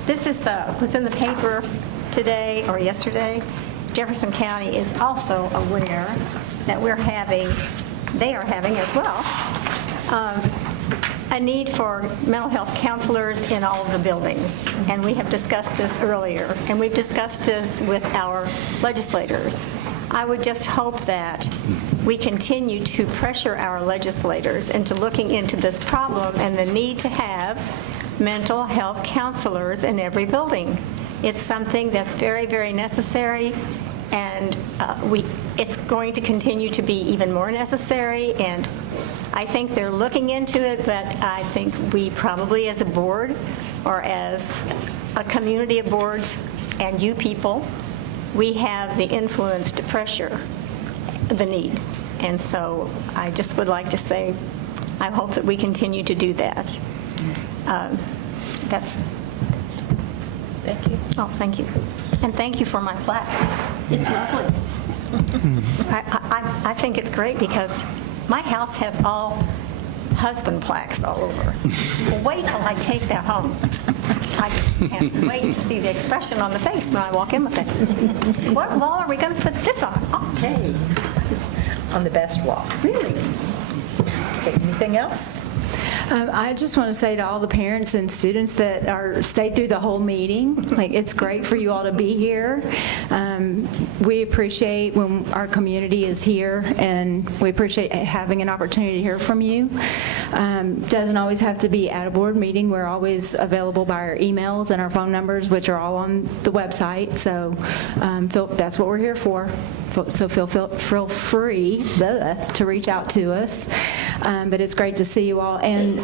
this is was in the paper today or yesterday. Jefferson County is also aware that they are having as well, a need for mental health counselors in all of the buildings. And we have discussed this earlier, and we've discussed this with our legislators. I would just hope that we continue to pressure our legislators into looking into this problem and the need to have mental health counselors in every building. It's something that's very, very necessary, and it's going to continue to be even more necessary, and I think they're looking into it, but I think we probably as a board or as a community of boards and you people, we have the influence to pressure the need. And so I just would like to say, I hope that we continue to do that. Thank you. Oh, thank you. And thank you for my plaque. It's lovely. I think it's great because my house has all husband plaques all over. Well, wait till I take that home. I just can't wait to see the expression on the face when I walk in with it. What wall are we going to put this on? Okay. On the best wall. Really? Okay, anything else? I just want to say to all the parents and students that stayed through the whole meeting, like, it's great for you all to be here. We appreciate when our community is here, and we appreciate having an opportunity to hear from you. Doesn't always have to be at a board meeting. We're always available by our emails and our phone numbers, which are all on the website. So that's what we're here for. So feel free to reach out to us. But it's great to see you all. And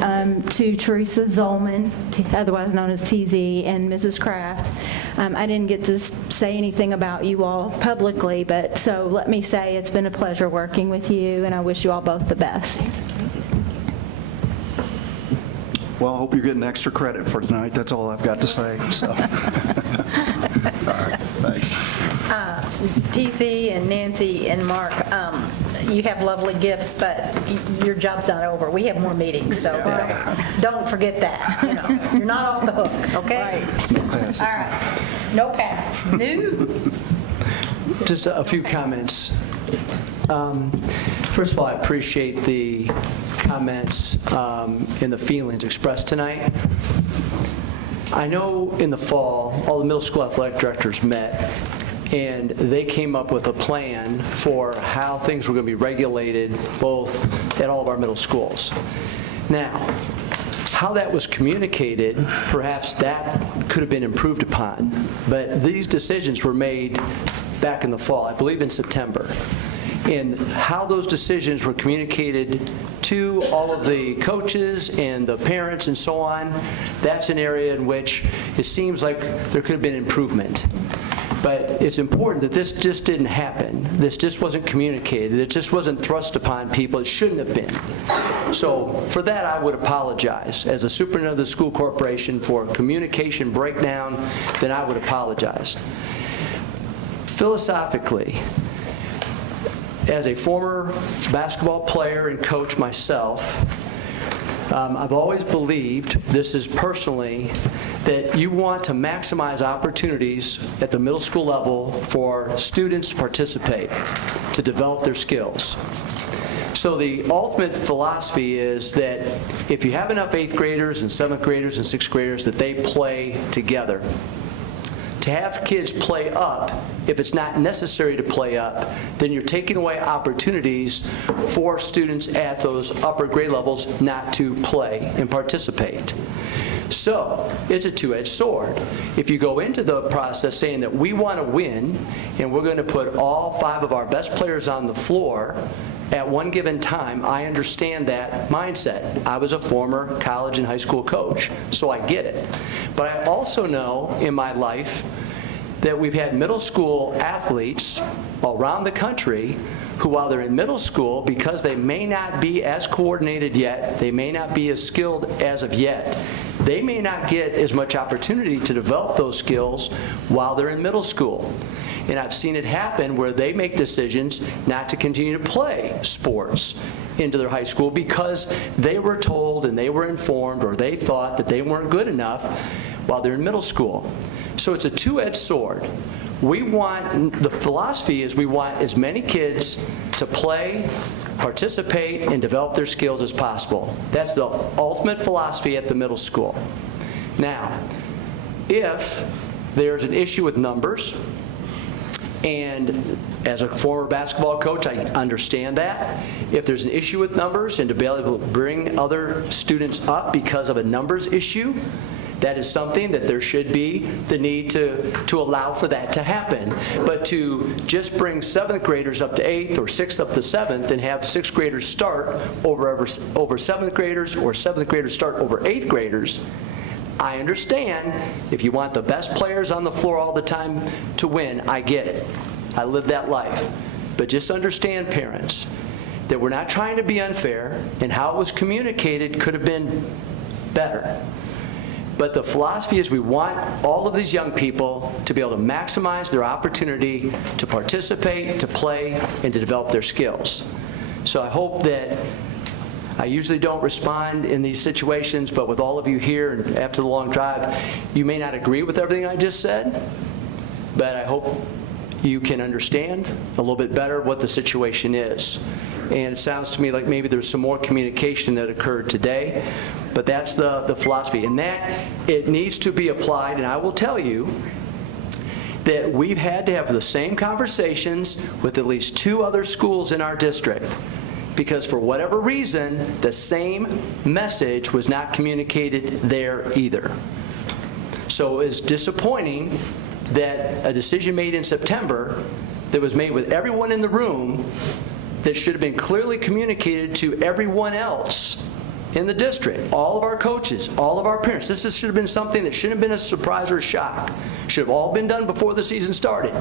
to Teresa Zolman, otherwise known as TZ, and Mrs. Kraft, I didn't get to say anything about you all publicly, but so let me say it's been a pleasure working with you, and I wish you all both the best. Well, I hope you're getting extra credit for tonight. That's all I've got to say. So. All right, thanks. TZ and Nancy and Mark, you have lovely gifts, but your job's not over. We have more meetings, so don't forget that. You know, you're not off the hook, okay? Right. No passes. All right. No passes. No. Just a few comments. First of all, I appreciate the comments and the feelings expressed tonight. I know in the fall, all the middle school athletic directors met, and they came up with a plan for how things were going to be regulated both at all of our middle schools. Now, how that was communicated, perhaps that could have been improved upon, but these decisions were made back in the fall, I believe in September. And how those decisions were communicated to all of the coaches and the parents and so on, that's an area in which it seems like there could have been improvement. But it's important that this just didn't happen. This just wasn't communicated. It just wasn't thrust upon people. It shouldn't have been. So for that, I would apologize. As a superintendent of the school corporation for communication breakdown, then I would apologize. Philosophically, as a former basketball player and coach myself, I've always believed, this is personally, that you want to maximize opportunities at the middle school level for students to participate, to develop their skills. So the ultimate philosophy is that if you have enough 8th graders and 7th graders and 6th graders that they play together, to have kids play up, if it's not necessary to play up, then you're taking away opportunities for students at those upper grade levels not to play and participate. So it's a two-edged sword. If you go into the process saying that we want to win and we're going to put all 5 of our best players on the floor at one given time, I understand that mindset. I was a former college and high school coach, so I get it. But I also know in my life that we've had middle school athletes around the country who, while they're in middle school, because they may not be as coordinated yet, they may not be as skilled as of yet, they may not get as much opportunity to develop those skills while they're in middle school. And I've seen it happen where they make decisions not to continue to play sports into their high school because they were told and they were informed or they thought that they weren't good enough while they're in middle school. So it's a two-edged sword. The philosophy is we want as many kids to play, participate, and develop their skills as possible. That's the ultimate philosophy at the middle school. Now, if there's an issue with numbers, and as a former basketball coach, I understand that. If there's an issue with numbers and to be able to bring other students up because of a numbers issue, that is something that there should be the need to allow for that to happen. But to just bring 7th graders up to 8th or 6th up to 7th and have 6th graders start over 7th graders or 7th graders start over 8th graders, I understand if you want the best players on the floor all the time to win, I get it. I live that life. But just understand, parents, that we're not trying to be unfair, and how it was communicated could have been better. But the philosophy is we want all of these young people to be able to maximize their opportunity to participate, to play, and to develop their skills. So I hope that I usually don't respond in these situations, but with all of you here and after the long drive, you may not agree with everything I just said, but I hope you can understand a little bit better what the situation is. And it sounds to me like maybe there's some more communication that occurred today, but that's the philosophy. And that, it needs to be applied, and I will tell you that we've had to have the same conversations with at least 2 other schools in our district, because for whatever reason, the same message was not communicated there either. So it's disappointing that a decision made in September that was made with everyone in the room that should have been clearly communicated to everyone else in the district, all of our coaches, all of our parents. This should have been something that shouldn't have been a surprise or a shock. Should have all been done before the season started.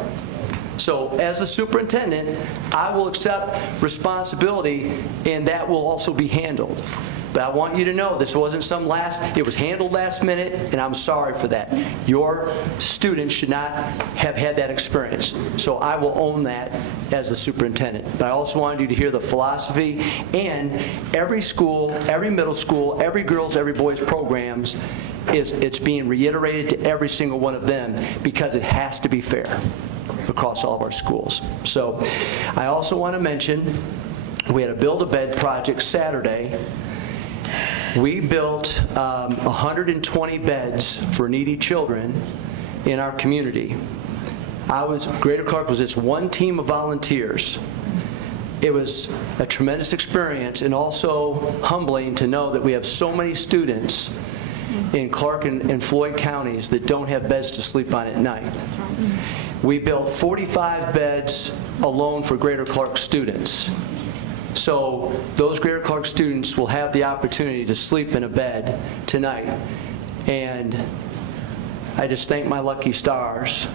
So as the superintendent, I will accept responsibility, and that will also be handled. But I want you to know this wasn't it was handled last minute, and I'm sorry for that. Your students should not have had that experience. So I will own that as the superintendent. But I also wanted you to hear the philosophy, and every school, every middle school, every girls, every boys programs, it's being reiterated to every single one of them because it has to be fair across all of our schools. So I also want to mention we had a Build-A-Bed project Saturday. We built 120 beds for needy children in our community. Greater Clark was just one team of volunteers. It was a tremendous experience and also humbling to know that we have so many students in Clark and Floyd counties that don't have beds to sleep on at night. We built 45 beds alone for Greater Clark students. So those Greater Clark students will have the opportunity to sleep in a bed tonight. And I just thank my lucky stars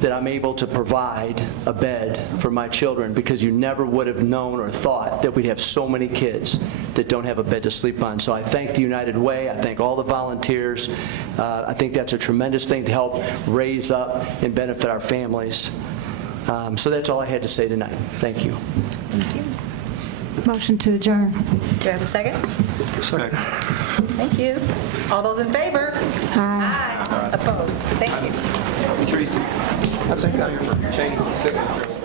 that I'm able to provide a bed for my children, because you never would have known or thought that we'd have so many kids that don't have a bed to sleep on. So I thank the United Way. I thank all the volunteers. I think that's a tremendous thing to help raise up and benefit our families. So that's all I had to say tonight. Thank you. Thank you. Motion to adjourn. Do I have a second? Second. Thank you. All those in favor? Aye. Opposed? Thank you. Tracy, I think I changed the signature.